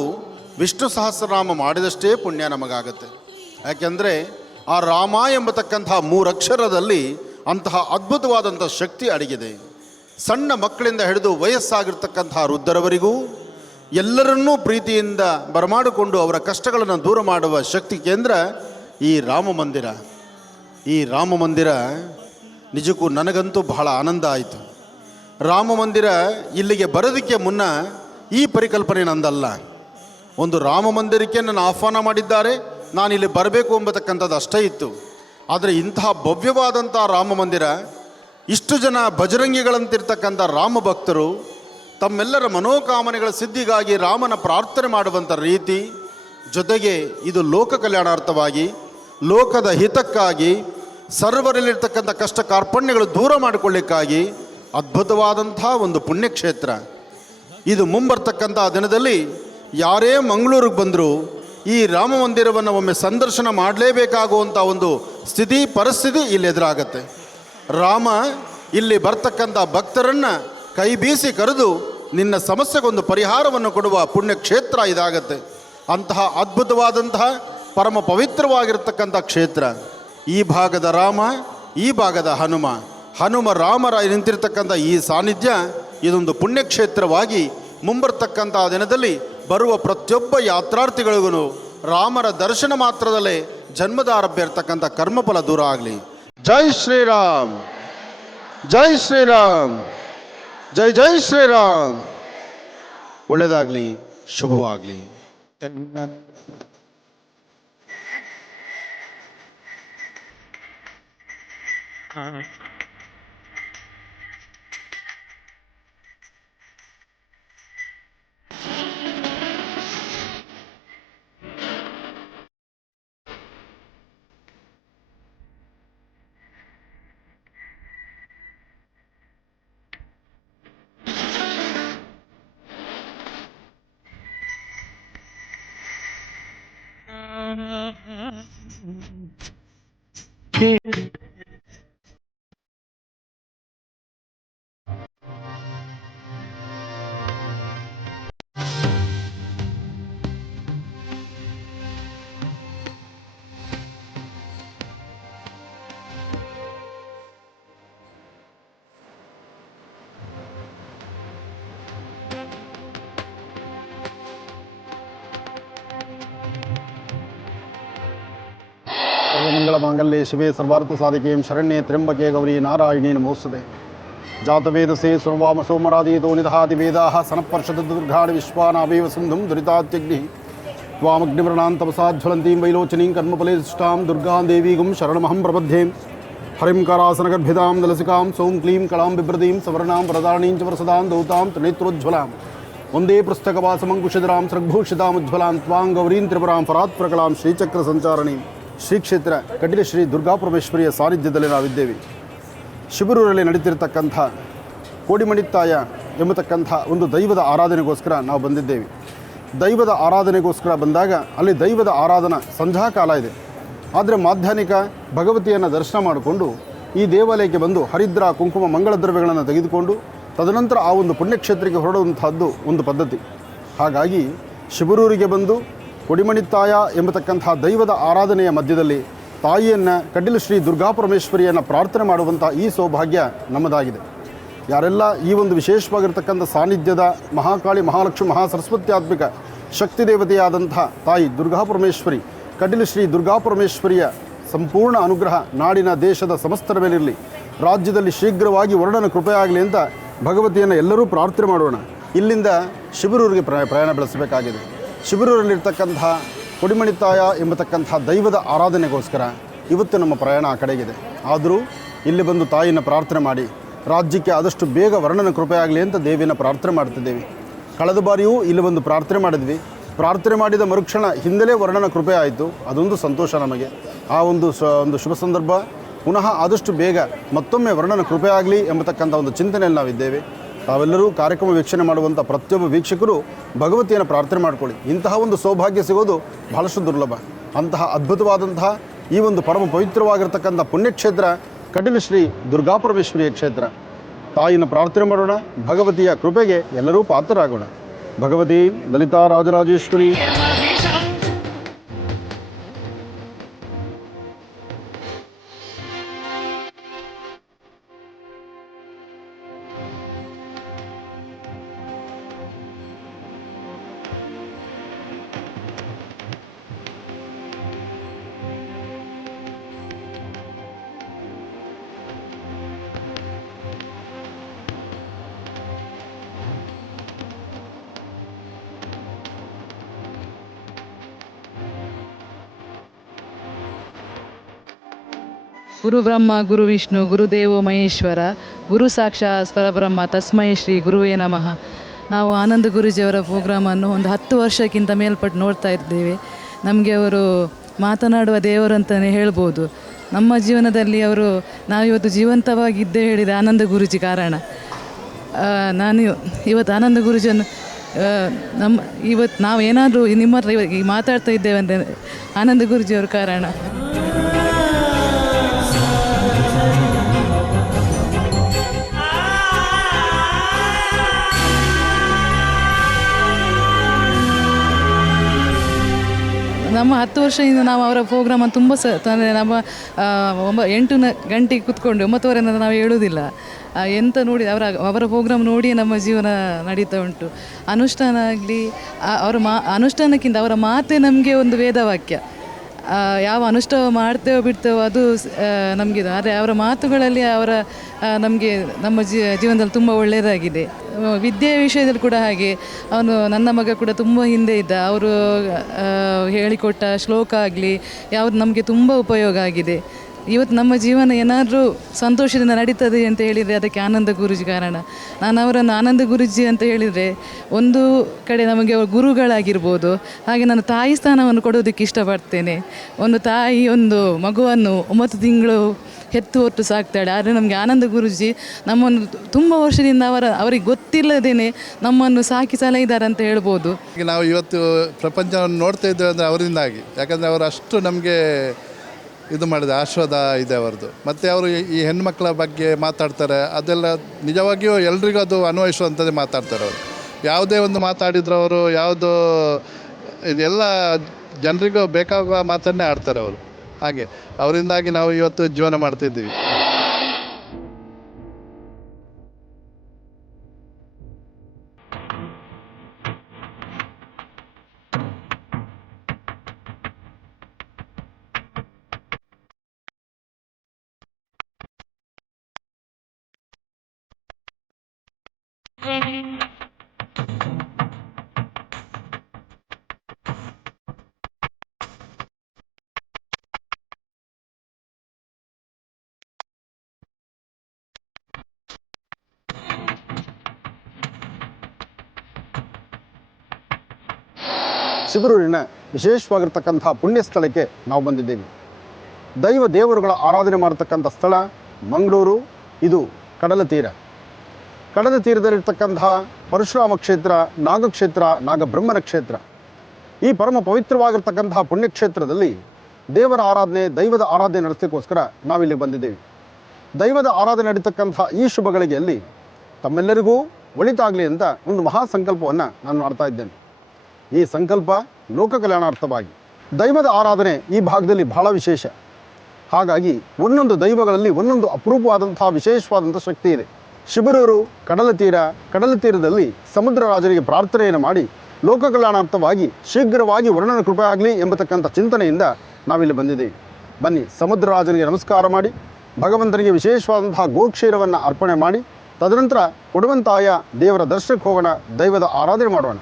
ವಿಷ್ಣು ಸಹಸ್ರನಾಮ ಮಾಡಿದಷ್ಟೇ ಪುಣ್ಯ ನಮಗಾಗತ್ತೆ. ಯಾಕೆಂದರೆ ಆ ರಾಮ ಎಂಬತಕ್ಕಂತಹ 3 ಅಕ್ಷರದಲ್ಲಿ ಅಂತಹ ಅದ್ಭುತವಾದಂಥ ಶಕ್ತಿ ಅಡಗಿದೆ. ಸಣ್ಣ ಮಕ್ಕಳಿಂದ ಹಿಡಿದು ವಯಸ್ಸಾಗಿರ್ತಕ್ಕಂತಹ ವೃದ್ಧರವರಿಗೂ ಎಲ್ಲರನ್ನೂ ಪ್ರೀತಿಯಿಂದ ಬರಮಾಡಿಕೊಂಡು ಅವರ ಕಷ್ಟಗಳನ್ನು ದೂರ ಮಾಡುವ ಶಕ್ತಿ ಕೇಂದ್ರ ಈ ರಾಮ ಮಂದಿರ. ಈ ರಾಮ ಮಂದಿರ ನಿಜಕ್ಕೂ ನನಗಂತೂ ಬಹಳ ಆನಂದ ಆಯಿತು. ರಾಮ ಮಂದಿರ ಇಲ್ಲಿಗೆ ಬರೋದಕ್ಕೆ ಮುನ್ನ ಈ ಪರಿಕಲ್ಪನೆ ನಂದಲ್ಲ. ಒಂದು ರಾಮ ಮಂದಿರಕ್ಕೆ ನನ್ನ ಆಹ್ವಾನ ಮಾಡಿದ್ದಾರೆ, ನಾನು ಇಲ್ಲಿ ಬರಬೇಕು ಎಂಬತಕ್ಕಂಥದ್ದು ಅಷ್ಟೇ ಇತ್ತು. ಆದರೆ ಇಂತಹ ಭವ್ಯವಾದಂಥ ರಾಮ ಮಂದಿರ, ಇಷ್ಟು ಜನ ಬಜರಂಗಿಗಳಂತಿರ್ತಕ್ಕಂಥ ರಾಮ ಭಕ್ತರು ತಮ್ಮೆಲ್ಲರ ಮನೋಕಾಮನೆಗಳ ಸಿದ್ಧಿಗಾಗಿ ರಾಮನ ಪ್ರಾರ್ಥನೆ ಮಾಡುವಂಥ ರೀತಿ, ಜೊತೆಗೆ ಇದು ಲೋಕ ಕಲ್ಯಾಣಾರ್ಥವಾಗಿ, ಲೋಕದ ಹಿತಕ್ಕಾಗಿ, ಸರ್ವರಲ್ಲಿರ್ತಕ್ಕಂಥ ಕಷ್ಟ ಕಾರ್ಪಣ್ಯಗಳು ದೂರ ಮಾಡಿಕೊಳ್ಳಿಕ್ಕಾಗಿ ಅದ್ಭುತವಾದಂಥ ಒಂದು ಪುಣ್ಯಕ್ಷೇತ್ರ ಇದು. ಮುಂಬರ್ತಕ್ಕಂಥ ದಿನದಲ್ಲಿ ಯಾರೇ ಮಂಗಳೂರಿಗೆ ಬಂದರೂ ಈ ರಾಮ ಮಂದಿರವನ್ನು ಒಮ್ಮೆ ಸಂದರ್ಶನ ಮಾಡಲೇಬೇಕಾಗುವಂಥ ಒಂದು ಪರಿಸ್ಥಿತಿ ಇಲ್ಲಿ ಎದುರಾಗತ್ತೆ. ರಾಮ ಇಲ್ಲಿ ಬರ್ತಕ್ಕಂಥ ಭಕ್ತರನ್ನು ಕೈ ಬೀಸಿ ಕರೆದು ನಿನ್ನ ಸಮಸ್ಯೆಗೊಂದು ಪರಿಹಾರವನ್ನು ಕೊಡುವ ಪುಣ್ಯಕ್ಷೇತ್ರ ಇದಾಗತ್ತೆ. ಅಂತಹ ಅದ್ಭುತವಾದಂತಹ ಪರಮ ಪವಿತ್ರವಾಗಿರ್ತಕ್ಕಂಥ ಕ್ಷೇತ್ರ. ಈ ಭಾಗದ ರಾಮ, ಈ ಭಾಗದ ಹನುಮ ರಾಮರ ನಿಂತಿರ್ತಕ್ಕಂಥ ಈ ಸಾನ್ನಿಧ್ಯ ಇದೊಂದು ಪುಣ್ಯಕ್ಷೇತ್ರವಾಗಿ ಮುಂಬರ್ತಕ್ಕಂಥ ದಿನದಲ್ಲಿ ಬರುವ ಪ್ರತಿಯೊಬ್ಬ ಯಾತ್ರಾರ್ಥಿಗಳಿಗೂ ರಾಮರ ದರ್ಶನ ಮಾತ್ರದಲ್ಲೇ ಜನ್ಮದಾರಭ್ಯ ಇರ್ತಕ್ಕಂಥ ಕರ್ಮಫಲ ದೂರ ಆಗಲಿ. ಜೈ ಶ್ರೀರಾಮ್, ಜೈ ಶ್ರೀರಾಮ್, ಜೈ ಜೈ ಶ್ರೀರಾಮ್. ಒಳ್ಳೆಯದಾಗಲಿ, ಶುಭವಾಗಲಿ. ಮಂಗಲಮಾಂಗಲ್ಯೆ ಶಿವೆ ಸರ್ವಾರ್ಥ ಸಾಧಿಕೆಂ ಶರಣ್ಯೆ ತ್ರ್ಯಂಬಕೆ ಗೌರಿ ನಾರಾಯಣಿ ನಮೋಸ್ತುತೆ. ಜಾತವೇದಸೆ ಸರ್ವಾಮ ಸೋಮರಾದೀತೋ ನಿದಹಾತಿ ವೇದಾಃ ಸನಃಪರ್ಷದ ದುರ್ಗಾಣಿ ವಿಶ್ವಾನಾವೇವ ಸಿಂಧುಂ ದುರಿತಾತ್ಯಗ್ನಿ त्वामग्निवर्णां तपसा ज्वलन्तीं वैलोचनीं कर्मफलेष्टां दुर्गां देवीगुं शरणमहं प्रपद्ये हरिं करासनगर्भिदां दलसिकां सौं क्लीं कलां बिभ्रतीं सवर्णां वरदारणीं च वरसदां दौतां त्रिनेत्रोज्ज्वलां वन्दे पुस्तकवासमङ्कुशधरां सृग्भूषितामुज्ज्वलां त्वां गौरीं त्रिपुरां परात्प्रकलां श्रीचक्रसञ्चारणीं ಶ್ರೀ ಕ್ಷೇತ್ರ ಕಟೀಲು ಶ್ರೀ ದುರ್ಗಾಪರಮೇಶ್ವರಿಯ ಸಾನ್ನಿಧ್ಯದಲ್ಲಿ ನಾವಿದ್ದೇವೆ. ಶಿಬರೂರಲ್ಲಿ ನಡೀತಿರ್ತಕ್ಕಂಥ ಕೋಡಿಮಣಿತ್ತಾಯ ಎಂಬತಕ್ಕಂಥ ಒಂದು ದೈವದ ಆರಾಧನೆಗೋಸ್ಕರ ನಾವು ಬಂದಿದ್ದೇವೆ. ದೈವದ ಆರಾಧನೆಗೋಸ್ಕರ ಬಂದಾಗ ಅಲ್ಲಿ ದೈವದ ಆರಾಧನಾ ಸಂಧ್ಯಾ ಕಾಲ ಇದೆ. ಆದರೆ ಮಾಧ್ಯಾಹ್ನಿಕ ಭಗವತಿಯನ್ನು ದರ್ಶನ ಮಾಡಿಕೊಂಡು ಈ ದೇವಾಲಯಕ್ಕೆ ಬಂದು ಹರಿದ್ರ ಕುಂಕುಮ ಮಂಗಳ ದ್ರವ್ಯಗಳನ್ನು ತೆಗೆದುಕೊಂಡು ತದನಂತರ ಆ ಒಂದು ಪುಣ್ಯಕ್ಷೇತ್ರಕ್ಕೆ ಹೊರಡುವಂತಹದ್ದು ಒಂದು ಪದ್ಧತಿ. ಹಾಗಾಗಿ ಶಿಬರೂರಿಗೆ ಬಂದು ಕೊಡಿಮಣಿತ್ತಾಯ ಎಂಬತಕ್ಕಂಥ ದೈವದ ಆರಾಧನೆಯ ಮಧ್ಯದಲ್ಲಿ ತಾಯಿಯನ್ನು ಕಟೀಲು ಶ್ರೀ ದುರ್ಗಾಪರಮೇಶ್ವರಿಯನ್ನು ಪ್ರಾರ್ಥನೆ ಮಾಡುವಂಥ ಈ ಸೌಭಾಗ್ಯ ನಮ್ಮದಾಗಿದೆ. ಯಾರೆಲ್ಲ ಈ ಒಂದು ವಿಶೇಷವಾಗಿರ್ತಕ್ಕಂಥ ಸಾನ್ನಿಧ್ಯದ ಮಹಾಕಾಳಿ ಮಹಾಲಕ್ಷ್ಮಿ ಮಹಾಸರಸ್ವತ್ಯಾತ್ಮಿಕ ಶಕ್ತಿ ದೇವತೆಯಾದಂಥ ತಾಯಿ ದುರ್ಗಾಪರಮೇಶ್ವರಿ ಕಟೀಲು ಶ್ರೀ ದುರ್ಗಾಪರಮೇಶ್ವರಿಯ ಸಂಪೂರ್ಣ ಅನುಗ್ರಹ ನಾಡಿನ ದೇಶದ ಸಮಸ್ತರ ಮೇಲಿರಲಿ, ರಾಜ್ಯದಲ್ಲಿ ಶೀಘ್ರವಾಗಿ ವರ್ಣನ ಕೃಪೆಯಾಗಲಿ ಅಂತ ಭಗವತಿಯನ್ನು ಎಲ್ಲರೂ ಪ್ರಾರ್ಥನೆ ಮಾಡೋಣ. ಇಲ್ಲಿಂದ ಶಿಬರೂರಿಗೆ ಪ್ರಯಾಣ ಬೆಳೆಸಬೇಕಾಗಿದೆ. ಶಿಬರೂರಲ್ಲಿರ್ತಕ್ಕಂಥ ಕೊಡಿಮಣಿತ್ತಾಯ ಎಂಬತಕ್ಕಂಥ ದೈವದ ಆರಾಧನೆಗೋಸ್ಕರ ಇವತ್ತು ನಮ್ಮ ಪ್ರಯಾಣ ಆ ಕಡೆಗಿದೆ. ಆದರೂ ಇಲ್ಲಿ ಬಂದು ತಾಯಿಯನ್ನು ಪ್ರಾರ್ಥನೆ ಮಾಡಿ ರಾಜ್ಯಕ್ಕೆ ಆದಷ್ಟು ಬೇಗ ವರ್ಣನ ಕೃಪೆಯಾಗಲಿ ಅಂತ ದೇವಿಯನ್ನು ಪ್ರಾರ್ಥನೆ ಮಾಡ್ತಿದ್ದೇವೆ. ಕಳೆದ ಬಾರಿಯೂ ಇಲ್ಲಿ ಬಂದು ಪ್ರಾರ್ಥನೆ ಮಾಡಿದ್ವಿ. ಪ್ರಾರ್ಥನೆ ಮಾಡಿದ ಮರುಕ್ಷಣ ಹಿಂದಲೇ ವರ್ಣನ ಕೃಪೆ ಆಯಿತು. ಅದೊಂದು ಸಂತೋಷ ನಮಗೆ. ಆ ಒಂದು ಶುಭ ಸಂದರ್ಭ ಪುನಃ ಆದಷ್ಟು ಬೇಗ ಮತ್ತೊಮ್ಮೆ ವರ್ಣನ ಕೃಪೆ ಆಗಲಿ ಎಂಬತಕ್ಕಂಥ ಒಂದು ಚಿಂತನೆಯಲ್ಲಿ ನಾವಿದ್ದೇವೆ. ತಾವೆಲ್ಲರೂ ಕಾರ್ಯಕ್ರಮ ವೀಕ್ಷಣೆ ಮಾಡುವಂಥ ಪ್ರತಿಯೊಬ್ಬ ವೀಕ್ಷಕರು ಭಗವತಿಯನ್ನು ಪ್ರಾರ್ಥನೆ ಮಾಡಿಕೊಳ್ಳಿ. ಇಂತಹ ಒಂದು ಸೌಭಾಗ್ಯ ಸಿಗೋದು ಬಹಳಷ್ಟು ದುರ್ಲಭ. ಅಂತಹ ಅದ್ಭುತವಾದಂತಹ ಈ ಒಂದು ಪರಮ ಪವಿತ್ರವಾಗಿರ್ತಕ್ಕಂಥ ಪುಣ್ಯಕ್ಷೇತ್ರ ಕಟೀಲು ಶ್ರೀ ದುರ್ಗಾಪರಮೇಶ್ವರಿಯ ಕ್ಷೇತ್ರ. ತಾಯಿನ ಪ್ರಾರ್ಥನೆ ಮಾಡೋಣ, ಭಗವತಿಯ ಕೃಪೆಗೆ ಎಲ್ಲರೂ ಪಾತ್ರರಾಗೋಣ. ಭಗವತಿ ಲಲಿತಾ ರಾಜರಾಜೇಶ್ವರಿ. ಗುರು ಬ್ರಹ್ಮ ಗುರು ವಿಷ್ಣು ಗುರುದೇವೋ ಮಹೇಶ್ವರ ಗುರು ಸಾಕ್ಷಾತ್ ಪರಬ್ರಹ್ಮ ತಸ್ಮೈ ಶ್ರೀ ಗುರುವೇ ನಮಃ. ನಾವು ಆನಂದ ಗುರೂಜಿಯವರ ಪ್ರೋಗ್ರಾಮನ್ನು ಒಂದು 10 ವರ್ಷಕ್ಕಿಂತ ಮೇಲ್ಪಟ್ಟು ನೋಡ್ತಾ ಇದ್ದೇವೆ. ನಮಗೆ ಅವರು ಮಾತನಾಡುವ ದೇವರು ಅಂತಲೇ ಹೇಳ್ಬೋದು. ನಮ್ಮ ಜೀವನದಲ್ಲಿ ನಾವಿವತ್ತು ಜೀವಂತವಾಗಿದ್ದೇ ಹೇಳಿದ ಆನಂದ ಗುರೂಜಿ ಕಾರಣ. ನಾನು ಇವತ್ತು ಆನಂದ ಗುರೂಜಿಯನ್ನು ಇವತ್ತು ನಾವು ಏನಾದರೂ ನಿಮ್ಮ ಹತ್ರ ಈ ಮಾತಾಡ್ತಾ ಇದ್ದೇವೆ ಅಂದರೆ ಆನಂದ ಗುರೂಜಿಯವ್ರ ಕಾರಣ. ನಮ್ಮ 10 ವರ್ಷದಿಂದ ನಾವು ಅವರ ಪ್ರೋಗ್ರಾಮನ್ನು ತುಂಬ ನಮ್ಮ 8 ಗಂಟೆಗೆ ಕೂತ್ಕೊಂಡು 9:30 ನಾವು ಹೇಳುವುದಿಲ್ಲ. ಎಂತ ನೋಡಿ ಅವರ ಪ್ರೋಗ್ರಾಮ್ ನೋಡಿ ನಮ್ಮ ಜೀವನ ನಡೀತಾ ಉಂಟು. ಅನುಷ್ಠಾನ ಆಗಲಿ ಅನುಷ್ಠಾನಕ್ಕಿಂತ ಅವರ ಮಾತೇ ನಮಗೆ ಒಂದು ವೇದವಾಕ್ಯ. ಯಾವ ಅನುಷ್ಠಾನ ಮಾಡ್ತೇವೋ ಬಿಡ್ತೇವೋ ಅದು ನಮಗಿದೆ. ಆದರೆ ಅವರ ಮಾತುಗಳಲ್ಲಿ ನಮಗೆ ನಮ್ಮ ಜೀವನದಲ್ಲಿ ತುಂಬ ಒಳ್ಳೆಯದಾಗಿದೆ. ವಿದ್ಯೆಯ ವಿಷಯದಲ್ಲಿ ಕೂಡ ಹಾಗೆ. ನನ್ನ ಮಗ ಕೂಡ ತುಂಬ ಹಿಂದೆ ಇದ್ದ. ಅವರು ಹೇಳಿಕೊಟ್ಟ ಶ್ಲೋಕ ಆಗಲಿ ಯಾವುದು ನಮಗೆ ತುಂಬ ಉಪಯೋಗ ಆಗಿದೆ. ಇವತ್ತು ನಮ್ಮ ಜೀವನ ಏನಾದರೂ ಸಂತೋಷದಿಂದ ನಡೀತದೆ ಅಂತ ಹೇಳಿದರೆ ಅದಕ್ಕೆ ಆನಂದ ಗುರೂಜಿ ಕಾರಣ. ನಾನು ಅವರನ್ನು ಆನಂದ ಗುರೂಜಿ ಅಂತ ಹೇಳಿದರೆ ಒಂದು ಕಡೆ ನಮಗೆ ಗುರುಗಳಾಗಿರ್ಬೋದು, ಹಾಗೆ ನಾನು ತಾಯಿ ಸ್ಥಾನವನ್ನು ಕೊಡೋದಕ್ಕೆ ಇಷ್ಟಪಡ್ತೇನೆ. ಒಂದು ತಾಯಿ ಒಂದು ಮಗುವನ್ನು 9 ತಿಂಗಳು ಹೆತ್ತು ಹೊತ್ತು ಸಾಕ್ತಾಳೆ. ಆದರೆ ನಮಗೆ ಆನಂದ ಗುರೂಜಿ ನಮ್ಮನ್ನು ತುಂಬ ವರ್ಷದಿಂದ ಅವರಿಗೆ ಗೊತ್ತಿಲ್ಲದೇನೆ ನಮ್ಮನ್ನು ಸಾಕಿ ಸಲಹಿದ್ದಾರೆ ಅಂತ ಹೇಳ್ಬೋದು. ನಾವು ಇವತ್ತು ಪ್ರಪಂಚವನ್ನು ನೋಡ್ತಾ ಇದ್ದೇವೆ ಅಂದರೆ ಅವರಿಂದಾಗಿ. ಯಾಕಂದರೆ ಅವರು ಅಷ್ಟು ನಮಗೆ ಇದು ಮಾಡಿದ ಆಶೀರ್ವಾದ ಇದೆ ಅವರದ್ದು. ಮತ್ತು ಅವರು ಈ ಹೆಣ್ಮಕ್ಳ ಬಗ್ಗೆ ಮಾತಾಡ್ತಾರೆ, ಅದೆಲ್ಲ ನಿಜವಾಗಿಯೂ ಎಲ್ರಿಗೂ ಅದು ಅನ್ವಯಿಸುವಂಥದ್ದೇ ಮಾತಾಡ್ತಾರೆ ಅವರು. ಯಾವುದೇ ಒಂದು ಮಾತಾಡಿದ್ರು ಅವರು ಯಾವುದೋ ಇದೆಲ್ಲ ಜನರಿಗೂ ಬೇಕಾಗುವ ಮಾತನ್ನೇ ಆಡ್ತಾರೆ ಅವರು. ಹಾಗೆ ಅವರಿಂದಾಗಿ ನಾವು ಇವತ್ತು ಜೀವನ ಮಾಡ್ತಿದ್ದೀವಿ. ಶಿಬರೂರಿನ ವಿಶೇಷವಾಗಿರ್ತಕ್ಕಂಥ ಪುಣ್ಯ ಸ್ಥಳಕ್ಕೆ ನಾವು ಬಂದಿದ್ದೇವೆ. ದೇವರುಗಳ ಆರಾಧನೆ ಮಾಡತಕ್ಕಂಥ ಸ್ಥಳ ಮಂಗಳೂರು. ಇದು ಕಡಲ ತೀರ. ಕಡಲ ತೀರದಲ್ಲಿರ್ತಕ್ಕಂಥ ಪರಶುರಾಮ ಕ್ಷೇತ್ರ, ನಾಗಕ್ಷೇತ್ರ, ನಾಗಬ್ರಹ್ಮನ ಕ್ಷೇತ್ರ. ಈ ಪರಮ ಪವಿತ್ರವಾಗಿರ್ತಕ್ಕಂತಹ ಪುಣ್ಯಕ್ಷೇತ್ರದಲ್ಲಿ ದೈವದ ಆರಾಧನೆ ನಡೆಸೋಕ್ಕೋಸ್ಕರ ನಾವಿಲ್ಲಿ ಬಂದಿದ್ದೇವೆ. ದೈವದ ಆರಾಧನೆ ನಡೀತಕ್ಕಂಥ ಈ ಶುಭ ಗಳಿಗೆಯಲ್ಲಿ ತಮ್ಮೆಲ್ಲರಿಗೂ ಒಳಿತಾಗಲಿ ಅಂತ ಒಂದು ಮಹಾ ಸಂಕಲ್ಪವನ್ನು ನಾನು ಮಾಡ್ತಾ ಇದ್ದೇನೆ. ಈ ಸಂಕಲ್ಪ ಲೋಕ ಕಲ್ಯಾಣಾರ್ಥವಾಗಿ. ದೈವದ ಆರಾಧನೆ ಈ ಭಾಗದಲ್ಲಿ ಬಹಳ ವಿಶೇಷ. ಹಾಗಾಗಿ ಒಂದೊಂದು ದೈವಗಳಲ್ಲಿ ಒಂದೊಂದು ಅಪರೂಪವಾದಂತಹ ವಿಶೇಷವಾದಂಥ ಶಕ್ತಿ ಇದೆ. ಶಿಬರೂರು ಕಡಲ ತೀರದಲ್ಲಿ ಸಮುದ್ರ ರಾಜನಿಗೆ ಪ್ರಾರ್ಥನೆಯನ್ನು ಮಾಡಿ ಲೋಕ ಕಲ್ಯಾಣಾರ್ಥವಾಗಿ ಶೀಘ್ರವಾಗಿ ವರ್ಣನ ಕೃಪೆ ಆಗಲಿ ಎಂಬತಕ್ಕಂಥ ಚಿಂತನೆಯಿಂದ ನಾವಿಲ್ಲಿ ಬಂದಿದ್ದೇವೆ. ಬನ್ನಿ, ಸಮುದ್ರ ರಾಜನಿಗೆ ನಮಸ್ಕಾರ ಮಾಡಿ ಭಗವಂತನಿಗೆ ವಿಶೇಷವಾದಂತಹ ಗೋಕ್ಷೀರವನ್ನು ಅರ್ಪಣೆ ಮಾಡಿ ತದನಂತರ ಕೊಡುವಂತಾಯ ದೇವರ ದರ್ಶನಕ್ಕೆ ಹೋಗೋಣ, ದೈವದ ಆರಾಧನೆ ಮಾಡೋಣ.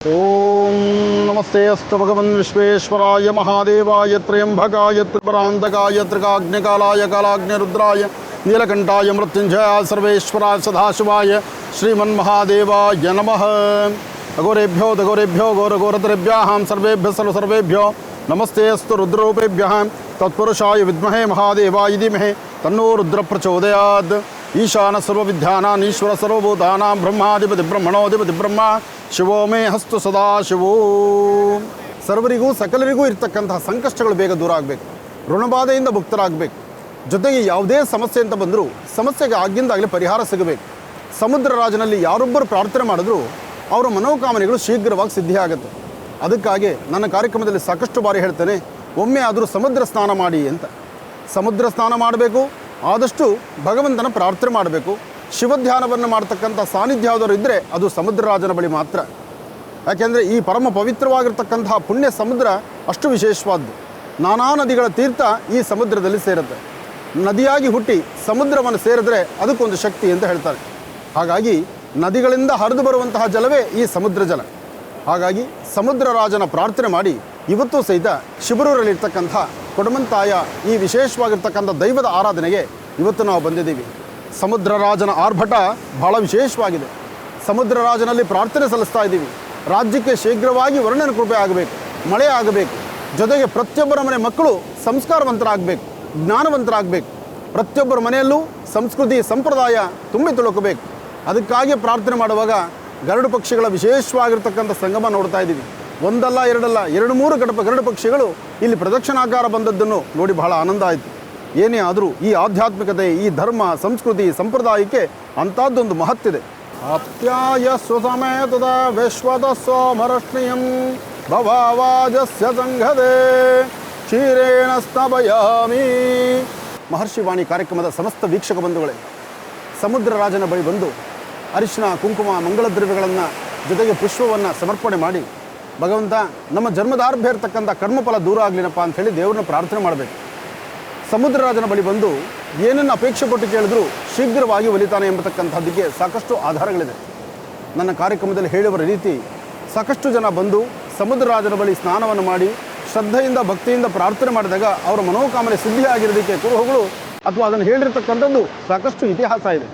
ಓಂ ನಮಸ್ತೆ ಅಸ್ತು ಭಗವನ್ ವಿಶ್ವೇಶ್ವರಾಯ ಮಹಾದೇವಾಯ ತ್ರಯಂಬಕಾಯ ತ್ರಿಪುರಾಂತಕಾಯ ತ್ರಿಕಾಗ್ನಿಕಾಲಾಯ ಕಾಲಾಗ್ನಿರುದ್ರಾಯ ನೀಲಕಂಠಾಯ ಮೃತ್ಯುಂಜಯಾಯ ಸರ್ವೇಶ್ವರಾಯ ಸದಾಶಿವಾಯ ಶ್ರೀಮನ್ಮಹಾದೇವಾಯ ನಮಃ. ಅಘೋರೇಭ್ಯೋ ದಘೋರೇಭ್ಯೋ ಘೋರಘೋರತರೇಭ್ಯಾಂ ಸರ್ವೇಭ್ಯೋ ನಮಸ್ತೆ ಅಸ್ತು ರುದ್ರರೂಪೇಭ್ಯಃ ತತ್ಪುರುಷಾಯ ವಿದ್ಮಹೇ ಮಹಾದೇವಾಯ ಧೀಮಹಿ ತನ್ನೋ ರುದ್ರ ಪ್ರಚೋದಯಾತ್. ಈಶಾನ ಸರ್ವವಿದ್ಯಾನಾಂ ಈಶ್ವರ ಸರ್ವಭೂತಾನಾಂ ಬ್ರಹ್ಮಾಧಿಪತಿ ಬ್ರಹ್ಮಣೋಧಿಪತಿ ಬ್ರಹ್ಮ ಶಿವೋ ಮೇ ಹಸ್ತು ಸದಾ ಶಿವೋ. ಸರ್ವರಿಗೂ ಸಕಲರಿಗೂ ಇರ್ತಕ್ಕಂತಹ ಸಂಕಷ್ಟಗಳು ಬೇಗ ದೂರ ಆಗಬೇಕು, ಋಣಬಾಧೆಯಿಂದ ಮುಕ್ತರಾಗಬೇಕು. ಜೊತೆಗೆ ಯಾವುದೇ ಸಮಸ್ಯೆ ಅಂತ ಬಂದರೂ ಸಮಸ್ಯೆಗೆ ಆಗಿಂದಾಗಲೇ ಪರಿಹಾರ ಸಿಗಬೇಕು. ಸಮುದ್ರ ರಾಜನಲ್ಲಿ ಯಾರೊಬ್ಬರು ಪ್ರಾರ್ಥನೆ ಮಾಡಿದ್ರು ಅವರ ಮನೋಕಾಮನೆಗಳು ಶೀಘ್ರವಾಗಿ ಸಿದ್ಧಿಯಾಗುತ್ತೆ. ಅದಕ್ಕಾಗಿ ನನ್ನ ಕಾರ್ಯಕ್ರಮದಲ್ಲಿ ಸಾಕಷ್ಟು ಬಾರಿ ಹೇಳ್ತೇನೆ, ಒಮ್ಮೆ ಆದರೂ ಸಮುದ್ರ ಸ್ನಾನ ಮಾಡಿ ಅಂತ. ಸಮುದ್ರ ಸ್ನಾನ ಮಾಡಬೇಕು, ಆದಷ್ಟು ಭಗವಂತನ ಪ್ರಾರ್ಥನೆ ಮಾಡಬೇಕು. ಶಿವಧ್ಯಾನವನ್ನು ಮಾಡ್ತಕ್ಕಂಥ ಸಾನ್ನಿಧ್ಯ ಯಾವುದಾದ್ರು ಇದ್ದರೆ ಅದು ಸಮುದ್ರ ರಾಜನ ಬಳಿ ಮಾತ್ರ. ಯಾಕೆಂದರೆ ಈ ಪರಮ ಪವಿತ್ರವಾಗಿರ್ತಕ್ಕಂತಹ ಪುಣ್ಯ ಸಮುದ್ರ ಅಷ್ಟು ವಿಶೇಷವಾದ್ದು. ನಾನಾ ನದಿಗಳ ತೀರ್ಥ ಈ ಸಮುದ್ರದಲ್ಲಿ ಸೇರುತ್ತೆ. ನದಿಯಾಗಿ ಹುಟ್ಟಿ ಸಮುದ್ರವನ್ನು ಸೇರಿದ್ರೆ ಅದಕ್ಕೊಂದು ಶಕ್ತಿ ಅಂತ ಹೇಳ್ತಾರೆ. ಹಾಗಾಗಿ ನದಿಗಳಿಂದ ಹರಿದು ಬರುವಂತಹ ಜಲವೇ ಈ ಸಮುದ್ರ ಜಲ. ಹಾಗಾಗಿ ಸಮುದ್ರ ರಾಜನ ಪ್ರಾರ್ಥನೆ ಮಾಡಿ ಇವತ್ತು ಸಹಿತ ಶಿಬರೂರಲ್ಲಿರ್ತಕ್ಕಂಥ ಕೊಡಮಂತಾಯ ಈ ವಿಶೇಷವಾಗಿರ್ತಕ್ಕಂಥ ದೈವದ ಆರಾಧನೆಗೆ ಇವತ್ತು ನಾವು ಬಂದಿದ್ದೀವಿ. ಸಮುದ್ರ ರಾಜನ ಆರ್ಭಟ ಬಹಳ ವಿಶೇಷವಾಗಿದೆ. ಸಮುದ್ರ ರಾಜನಲ್ಲಿ ಪ್ರಾರ್ಥನೆ ಸಲ್ಲಿಸ್ತಾ ಇದ್ದೀವಿ. ರಾಜ್ಯಕ್ಕೆ ಶೀಘ್ರವಾಗಿ ವರ್ಣನ ಕೃಪೆ ಆಗಬೇಕು, ಮಳೆ ಆಗಬೇಕು. ಜೊತೆಗೆ ಪ್ರತಿಯೊಬ್ಬರ ಮನೆ ಮಕ್ಕಳು ಸಂಸ್ಕಾರವಂತರಾಗಬೇಕು, ಜ್ಞಾನವಂತರಾಗಬೇಕು. ಪ್ರತಿಯೊಬ್ಬರ ಮನೆಯಲ್ಲೂ ಸಂಸ್ಕೃತಿ ಸಂಪ್ರದಾಯ ತುಂಬಿ ತುಳುಕಬೇಕು. ಅದಕ್ಕಾಗಿ ಪ್ರಾರ್ಥನೆ ಮಾಡುವಾಗ ಗರುಡು ಪಕ್ಷಿಗಳ ವಿಶೇಷವಾಗಿರ್ತಕ್ಕಂಥ ಸಂಗಮ ನೋಡ್ತಾ ಇದ್ದೀವಿ. ಒಂದಲ್ಲ ಎರಡಲ್ಲ 2-3 ಗರುಡು ಪಕ್ಷಿಗಳು ಇಲ್ಲಿ ಪ್ರದಕ್ಷಿಣಾಕಾರ ಬಂದದ್ದನ್ನು ನೋಡಿ ಬಹಳ ಆನಂದ ಆಯಿತು. ಏನೇ ಆದರೂ ಈ ಆಧ್ಯಾತ್ಮಿಕತೆ, ಈ ಧರ್ಮ ಸಂಸ್ಕೃತಿ ಸಂಪ್ರದಾಯಕ್ಕೆ ಅಂಥದ್ದೊಂದು ಮಹತ್ತಿದೆ. ಅಪ್ಯಾಯ ಸ್ವಸಮೇತದ ವಿಶ್ವದ ಸೋಮರಶ್ಮಿಯಂ ಭವಾವಾಜಸ್ಯ ಸಂಘದೆ ಕ್ಷೀರೇಣ ಸ್ತಭಯಾಮಿ. ಮಹರ್ಷಿ ವಾಣಿ ಕಾರ್ಯಕ್ರಮದ ಸಮಸ್ತ ವೀಕ್ಷಕ ಬಂಧುಗಳೇ, ಸಮುದ್ರ ರಾಜನ ಬಳಿ ಬಂದು ಅರಿಶಿನ ಕುಂಕುಮ ಮಂಗಳ ದ್ರವ್ಯಗಳನ್ನು ಜೊತೆಗೆ ಪುಷ್ಪವನ್ನು ಸಮರ್ಪಣೆ ಮಾಡಿ ಭಗವಂತ ನಮ್ಮ ಜನ್ಮದಾರ್ಭ್ಯ ಇರತಕ್ಕಂಥ ಕರ್ಮಫಲ ದೂರ ಆಗಲಿನಪ್ಪ ಅಂಥೇಳಿ ದೇವ್ರನ್ನ ಪ್ರಾರ್ಥನೆ ಮಾಡಬೇಕು. ಸಮುದ್ರ ರಾಜನ ಬಳಿ ಬಂದು ಏನನ್ನು ಅಪೇಕ್ಷೆ ಪಟ್ಟು ಕೇಳಿದ್ರು ಶೀಘ್ರವಾಗಿ ಒಲಿತಾನೆ ಎಂಬತಕ್ಕಂಥದ್ದಕ್ಕೆ ಸಾಕಷ್ಟು ಆಧಾರಗಳಿದೆ. ನನ್ನ ಕಾರ್ಯಕ್ರಮದಲ್ಲಿ ಹೇಳುವ ರೀತಿ ಸಾಕಷ್ಟು ಜನ ಬಂದು ಸಮುದ್ರ ರಾಜನ ಬಳಿ ಸ್ನಾನವನ್ನು ಮಾಡಿ ಶ್ರದ್ಧೆಯಿಂದ ಭಕ್ತಿಯಿಂದ ಪ್ರಾರ್ಥನೆ ಮಾಡಿದಾಗ ಅವರ ಮನೋಕಾಮನೆ ಸಿದ್ಧಿ ಆಗಿರೋದಕ್ಕೆ ಕುರುಹುಗಳು ಅಥವಾ ಅದನ್ನು ಹೇಳಿರ್ತಕ್ಕಂಥದ್ದು ಸಾಕಷ್ಟು ಇತಿಹಾಸ ಇದೆ.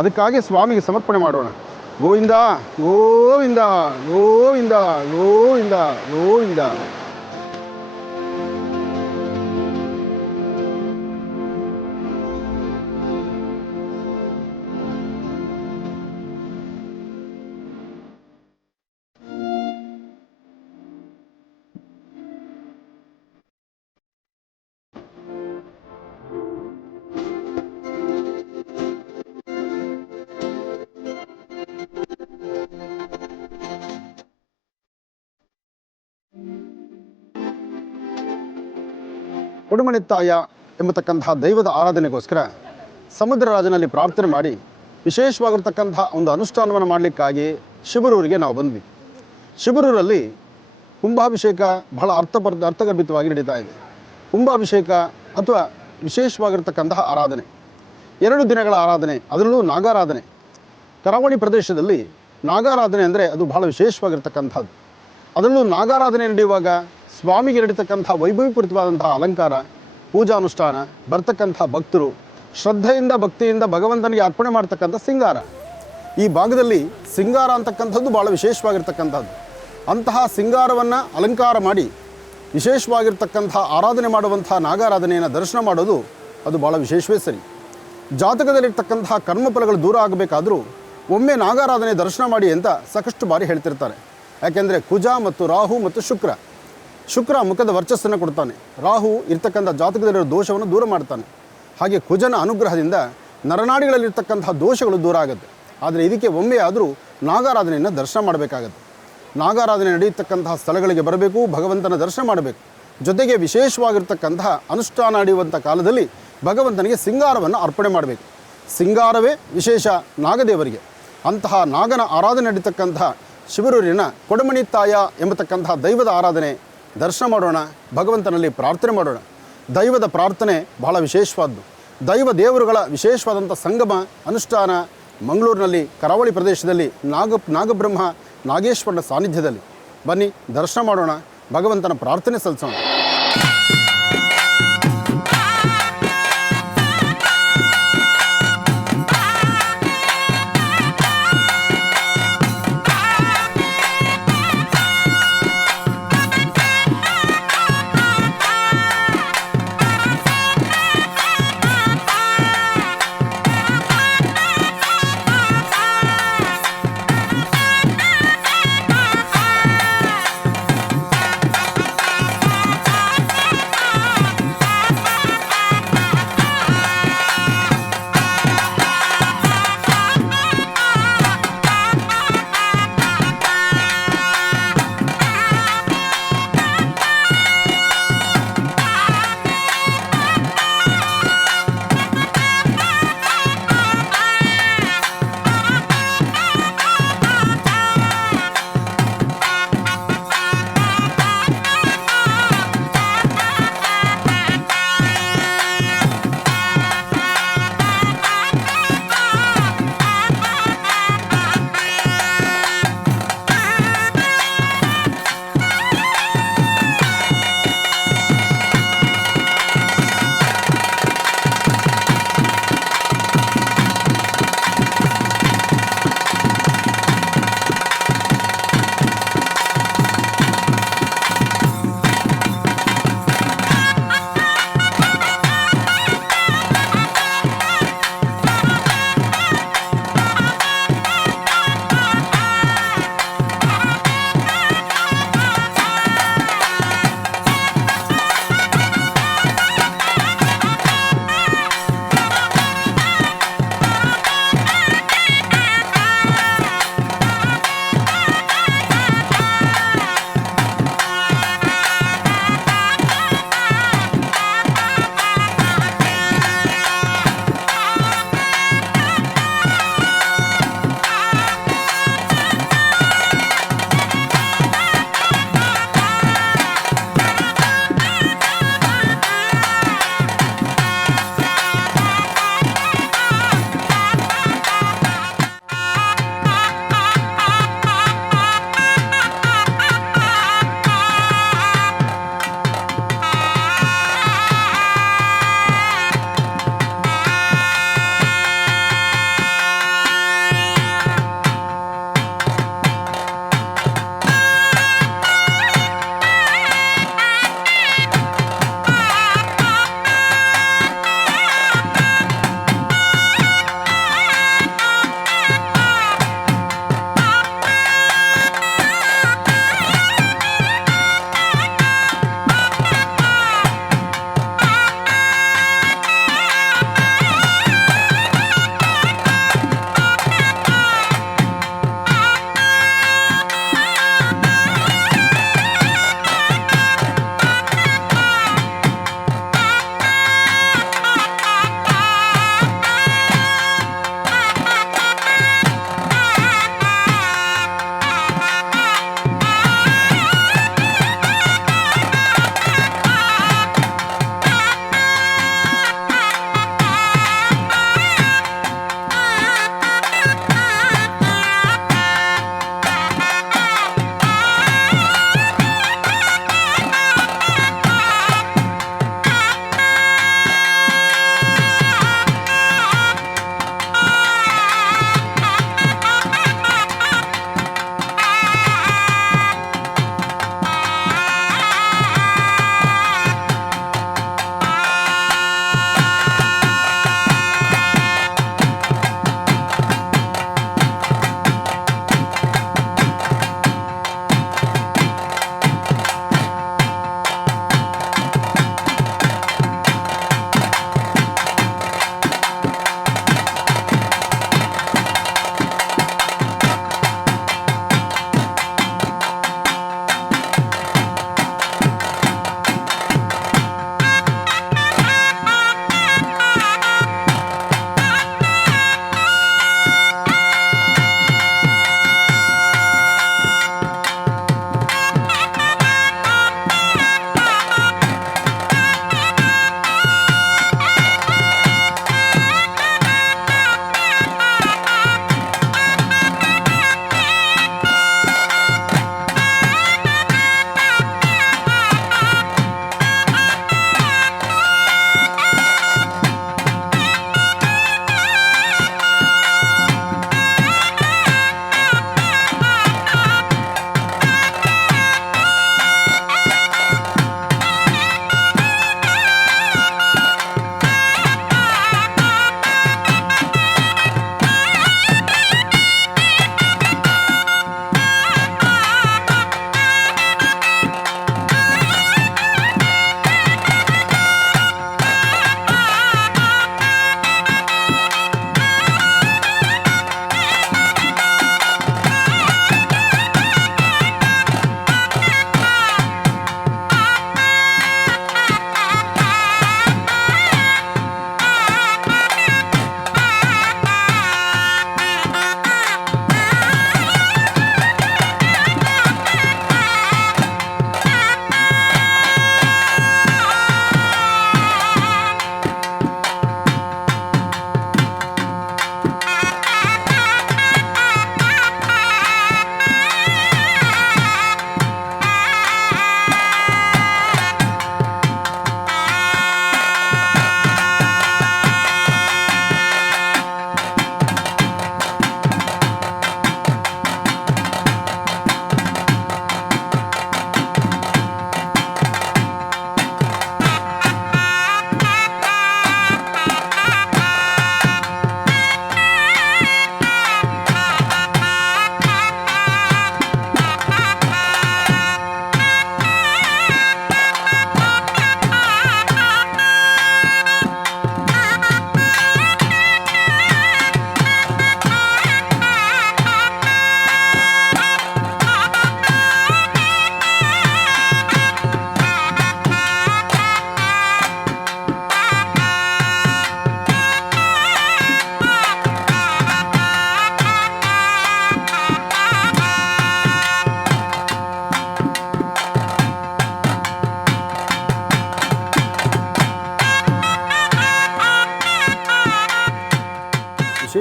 ಅದಕ್ಕಾಗಿ ಸ್ವಾಮಿಗೆ ಸಮರ್ಪಣೆ ಮಾಡೋಣ. ಗೋವಿಂದ ಗೋವಿಂದ ಗೋವಿಂದ ಗೋವಿಂದ ಗೋವಿಂದ. ಕೊಡುಮಣಿತ್ತಾಯ ಎಂಬತಕ್ಕಂತಹ ದೈವದ ಆರಾಧನೆಗೋಸ್ಕರ ಸಮುದ್ರ ರಾಜನಲ್ಲಿ ಪ್ರಾರ್ಥನೆ ಮಾಡಿ ವಿಶೇಷವಾಗಿರ್ತಕ್ಕಂಥ ಒಂದು ಅನುಷ್ಠಾನವನ್ನು ಮಾಡಲಿಕ್ಕಾಗಿ ಶಿಬರೂರಿಗೆ ನಾವು ಬಂದ್ವಿ. ಶಿಬರೂರಲ್ಲಿ ಕುಂಭಾಭಿಷೇಕ ಬಹಳ ಅರ್ಥಗರ್ಭಿತವಾಗಿ ನಡೀತಾ ಇದೆ. ಕುಂಭಾಭಿಷೇಕ ಅಥವಾ ವಿಶೇಷವಾಗಿರ್ತಕ್ಕಂತಹ ಆರಾಧನೆ 2 ದಿನಗಳ ಆರಾಧನೆ, ಅದರಲ್ಲೂ ನಾಗಾರಾಧನೆ. ಕರಾವಳಿ ಪ್ರದೇಶದಲ್ಲಿ ನಾಗಾರಾಧನೆ ಅಂದರೆ ಅದು ಬಹಳ ವಿಶೇಷವಾಗಿರ್ತಕ್ಕಂಥದ್ದು. ಅದರಲ್ಲೂ ನಾಗಾರಾಧನೆ ನಡೆಯುವಾಗ ಸ್ವಾಮಿಗೆ ನಡೀತಕ್ಕಂಥ ವೈಭವೀಪೂರಿತವಾದಂತಹ ಅಲಂಕಾರ, ಪೂಜಾನುಷ್ಠಾನ, ಬರ್ತಕ್ಕಂಥ ಭಕ್ತರು ಶ್ರದ್ಧೆಯಿಂದ ಭಕ್ತಿಯಿಂದ ಭಗವಂತನಿಗೆ ಅರ್ಪಣೆ ಮಾಡ್ತಕ್ಕಂಥ ಸಿಂಗಾರ. ಈ ಭಾಗದಲ್ಲಿ ಸಿಂಗಾರ ಅಂತಕ್ಕಂಥದ್ದು ಭಾಳ ವಿಶೇಷವಾಗಿರ್ತಕ್ಕಂಥದ್ದು. ಅಂತಹ ಸಿಂಗಾರವನ್ನು ಅಲಂಕಾರ ಮಾಡಿ ವಿಶೇಷವಾಗಿರ್ತಕ್ಕಂಥ ಆರಾಧನೆ ಮಾಡುವಂಥ ನಾಗಾರಾಧನೆಯನ್ನು ದರ್ಶನ ಮಾಡೋದು ಅದು ಭಾಳ ವಿಶೇಷವೇ ಸರಿ. ಜಾತಕದಲ್ಲಿರ್ತಕ್ಕಂತಹ ಕರ್ಮಫಲಗಳು ದೂರ ಆಗಬೇಕಾದರೂ ಒಮ್ಮೆ ನಾಗಾರಾಧನೆ ದರ್ಶನ ಮಾಡಿ ಅಂತ ಸಾಕಷ್ಟು ಬಾರಿ ಹೇಳ್ತಿರ್ತಾರೆ. ಯಾಕೆಂದರೆ ಕುಜ ಮತ್ತು ರಾಹು ಮತ್ತು ಶುಕ್ರ ಮುಖದ ವರ್ಚಸ್ಸನ್ನು ಕೊಡ್ತಾನೆ. ರಾಹು ಇರ್ತಕ್ಕಂಥ ಜಾತಕದಲ್ಲಿರೋ ದೋಷವನ್ನು ದೂರ ಮಾಡ್ತಾನೆ. ಹಾಗೆ ಕುಜನ ಅನುಗ್ರಹದಿಂದ ನರನಾಡಿಗಳಲ್ಲಿರ್ತಕ್ಕಂಥ ದೋಷಗಳು ದೂರ ಆಗುತ್ತೆ. ಆದರೆ ಇದಕ್ಕೆ ಒಮ್ಮೆ ಆದರೂ ನಾಗಾರಾಧನೆಯನ್ನು ದರ್ಶನ ಮಾಡಬೇಕಾಗತ್ತೆ. ನಾಗಾರಾಧನೆ ನಡೆಯತಕ್ಕಂತಹ ಸ್ಥಳಗಳಿಗೆ ಬರಬೇಕು, ಭಗವಂತನ ದರ್ಶನ ಮಾಡಬೇಕು. ಜೊತೆಗೆ ವಿಶೇಷವಾಗಿರ್ತಕ್ಕಂತಹ ಅನುಷ್ಠಾನ ನಡೆಯುವಂಥ ಕಾಲದಲ್ಲಿ ಭಗವಂತನಿಗೆ ಸಿಂಗಾರವನ್ನು ಅರ್ಪಣೆ ಮಾಡಬೇಕು. ಸಿಂಗಾರವೇ ವಿಶೇಷ ನಾಗದೇವರಿಗೆ. ಅಂತಹ ನಾಗನ ಆರಾಧನೆ ನಡೀತಕ್ಕಂತಹ ಶಿಬರೂರಿನ ಕೊಡಮಣಿತ್ತಾಯ ಎಂಬತಕ್ಕಂತಹ ದೈವದ ಆರಾಧನೆ ದರ್ಶನ ಮಾಡೋಣ, ಭಗವಂತನಲ್ಲಿ ಪ್ರಾರ್ಥನೆ ಮಾಡೋಣ. ದೈವದ ಪ್ರಾರ್ಥನೆ ಬಹಳ ವಿಶೇಷವಾದ್ದು. ದೈವ ದೇವರುಗಳ ವಿಶೇಷವಾದಂಥ ಸಂಗಮ ಅನುಷ್ಠಾನ ಮಂಗಳೂರಿನಲ್ಲಿ ಕರಾವಳಿ ಪ್ರದೇಶದಲ್ಲಿ ನಾಗಬ್ರಹ್ಮ ನಾಗೇಶ್ವರನ ಸಾನ್ನಿಧ್ಯದಲ್ಲಿ. ಬನ್ನಿ ದರ್ಶನ ಮಾಡೋಣ, ಭಗವಂತನ ಪ್ರಾರ್ಥನೆ ಸಲ್ಲಿಸೋಣ.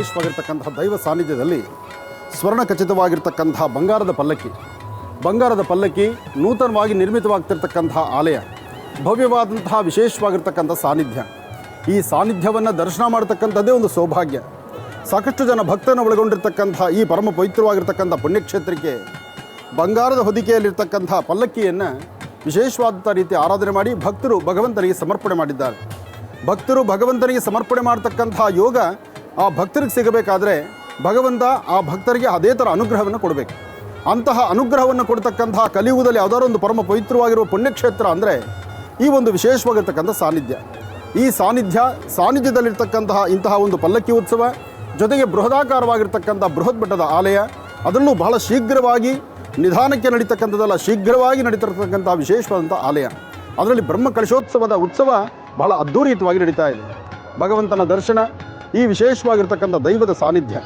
ವಿಶೇಷವಾಗಿರ್ತಕ್ಕಂತಹ ದೈವ ಸಾನ್ನಿಧ್ಯದಲ್ಲಿ ಸ್ವರ್ಣ ಖಚಿತವಾಗಿರ್ತಕ್ಕಂತಹ ಬಂಗಾರದ ಪಲ್ಲಕ್ಕಿ ನೂತನವಾಗಿ ನಿರ್ಮಿತವಾಗ್ತಿರ್ತಕ್ಕಂತಹ ಆಲಯ, ಭವ್ಯವಾದಂತಹ ವಿಶೇಷವಾಗಿರ್ತಕ್ಕಂಥ ಸಾನ್ನಿಧ್ಯ. ಈ ಸಾನ್ನಿಧ್ಯವನ್ನು ದರ್ಶನ ಮಾಡತಕ್ಕಂಥದ್ದೇ ಒಂದು ಸೌಭಾಗ್ಯ. ಸಾಕಷ್ಟು ಜನ ಭಕ್ತರನ್ನು ಒಳಗೊಂಡಿರ್ತಕ್ಕಂಥ ಈ ಪರಮ ಪವಿತ್ರವಾಗಿರ್ತಕ್ಕಂಥ ಪುಣ್ಯಕ್ಷೇತ್ರಕ್ಕೆ ಬಂಗಾರದ ಹೊದಿಕೆಯಲ್ಲಿರ್ತಕ್ಕಂಥ ಪಲ್ಲಕ್ಕಿಯನ್ನು ವಿಶೇಷವಾದಂಥ ರೀತಿ ಆರಾಧನೆ ಮಾಡಿ ಭಕ್ತರು ಭಗವಂತನಿಗೆ ಸಮರ್ಪಣೆ ಮಾಡಿದ್ದಾರೆ. ಭಕ್ತರು ಭಗವಂತನಿಗೆ ಸಮರ್ಪಣೆ ಮಾಡತಕ್ಕಂತಹ ಯೋಗ ಆ ಭಕ್ತರಿಗೆ ಸಿಗಬೇಕಾದ್ರೆ ಭಗವಂತ ಆ ಭಕ್ತರಿಗೆ ಅದೇ ಥರ ಅನುಗ್ರಹವನ್ನು ಕೊಡಬೇಕು. ಅಂತಹ ಅನುಗ್ರಹವನ್ನು ಕೊಡ್ತಕ್ಕಂತಹ ಕಲಿಯುಗದಲ್ಲಿ ಯಾವುದಾದ್ರು ಒಂದು ಪರಮ ಪವಿತ್ರವಾಗಿರುವ ಪುಣ್ಯಕ್ಷೇತ್ರ ಅಂದರೆ ಈ ಒಂದು ವಿಶೇಷವಾಗಿರ್ತಕ್ಕಂಥ ಸಾನ್ನಿಧ್ಯ. ಈ ಸಾನ್ನಿಧ್ಯದಲ್ಲಿರ್ತಕ್ಕಂತಹ ಇಂತಹ ಒಂದು ಪಲ್ಲಕ್ಕಿ ಉತ್ಸವ, ಜೊತೆಗೆ ಬೃಹದಾಕಾರವಾಗಿರ್ತಕ್ಕಂಥ ಬೃಹತ್ ಮಟ್ಟದ ಆಲಯ, ಅದರಲ್ಲೂ ಬಹಳ ಶೀಘ್ರವಾಗಿ ನಿಧಾನಕ್ಕೆ ನಡೀತಕ್ಕಂಥದ್ದಲ್ಲ, ಶೀಘ್ರವಾಗಿ ನಡೀತಿರ್ತಕ್ಕಂಥ ವಿಶೇಷವಾದಂಥ ಆಲಯ. ಅದರಲ್ಲಿ ಬ್ರಹ್ಮ ಕಲಶೋತ್ಸವದ ಉತ್ಸವ ಬಹಳ ಅದ್ಧೂರಿತವಾಗಿ ನಡೀತಾ ಇದೆ. ಭಗವಂತನ ದರ್ಶನ, ಈ ವಿಶೇಷವಾಗಿರ್ತಕ್ಕಂಥ ದೈವದ ಸಾನ್ನಿಧ್ಯ.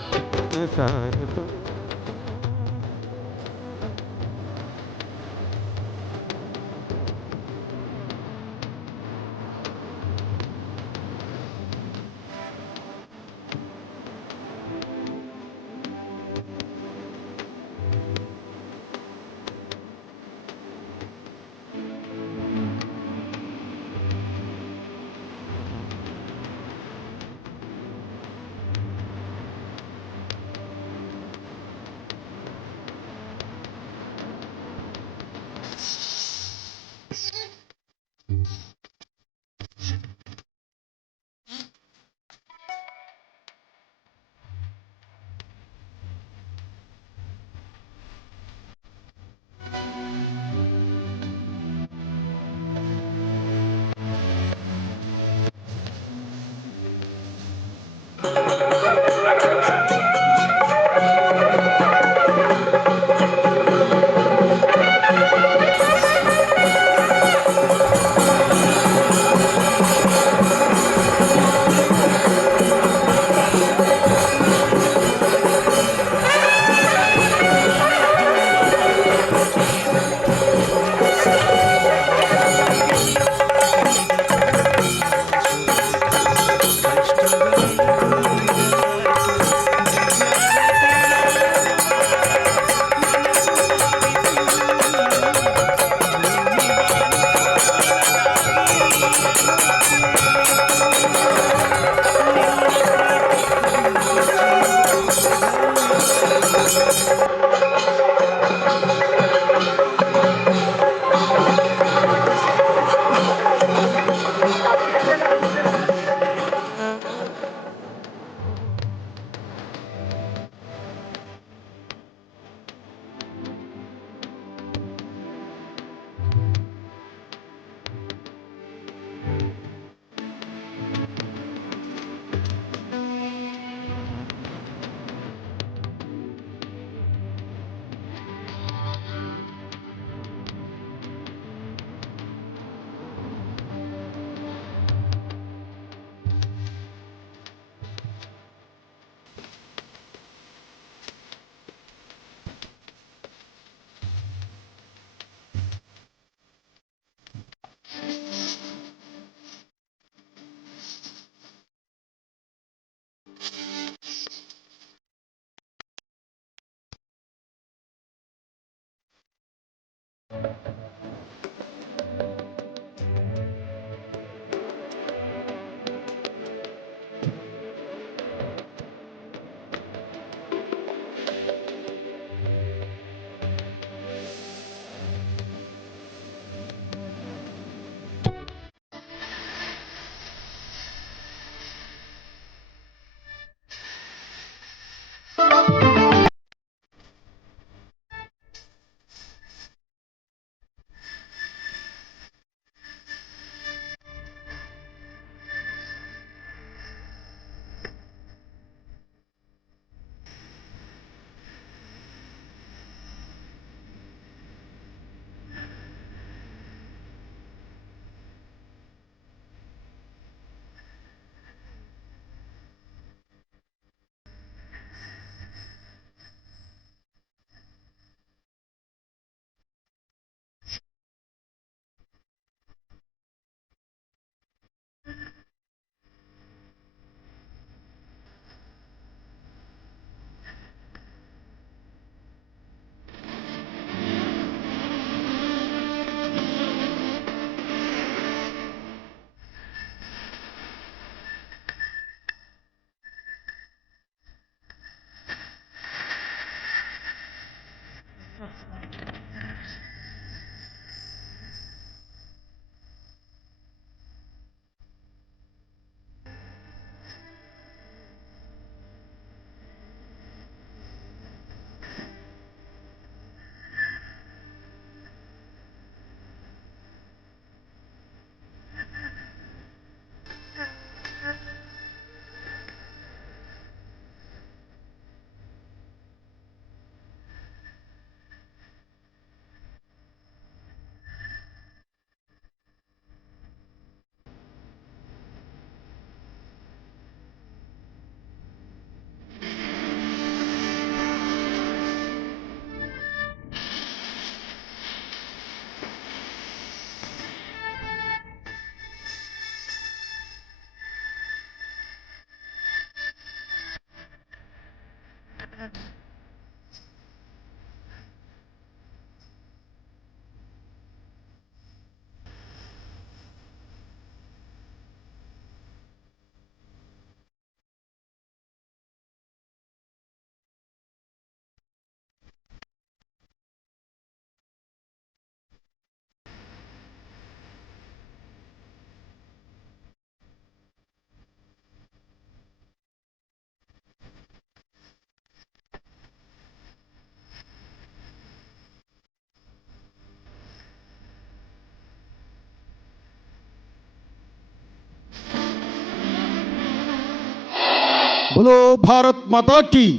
बोलो भारत माता की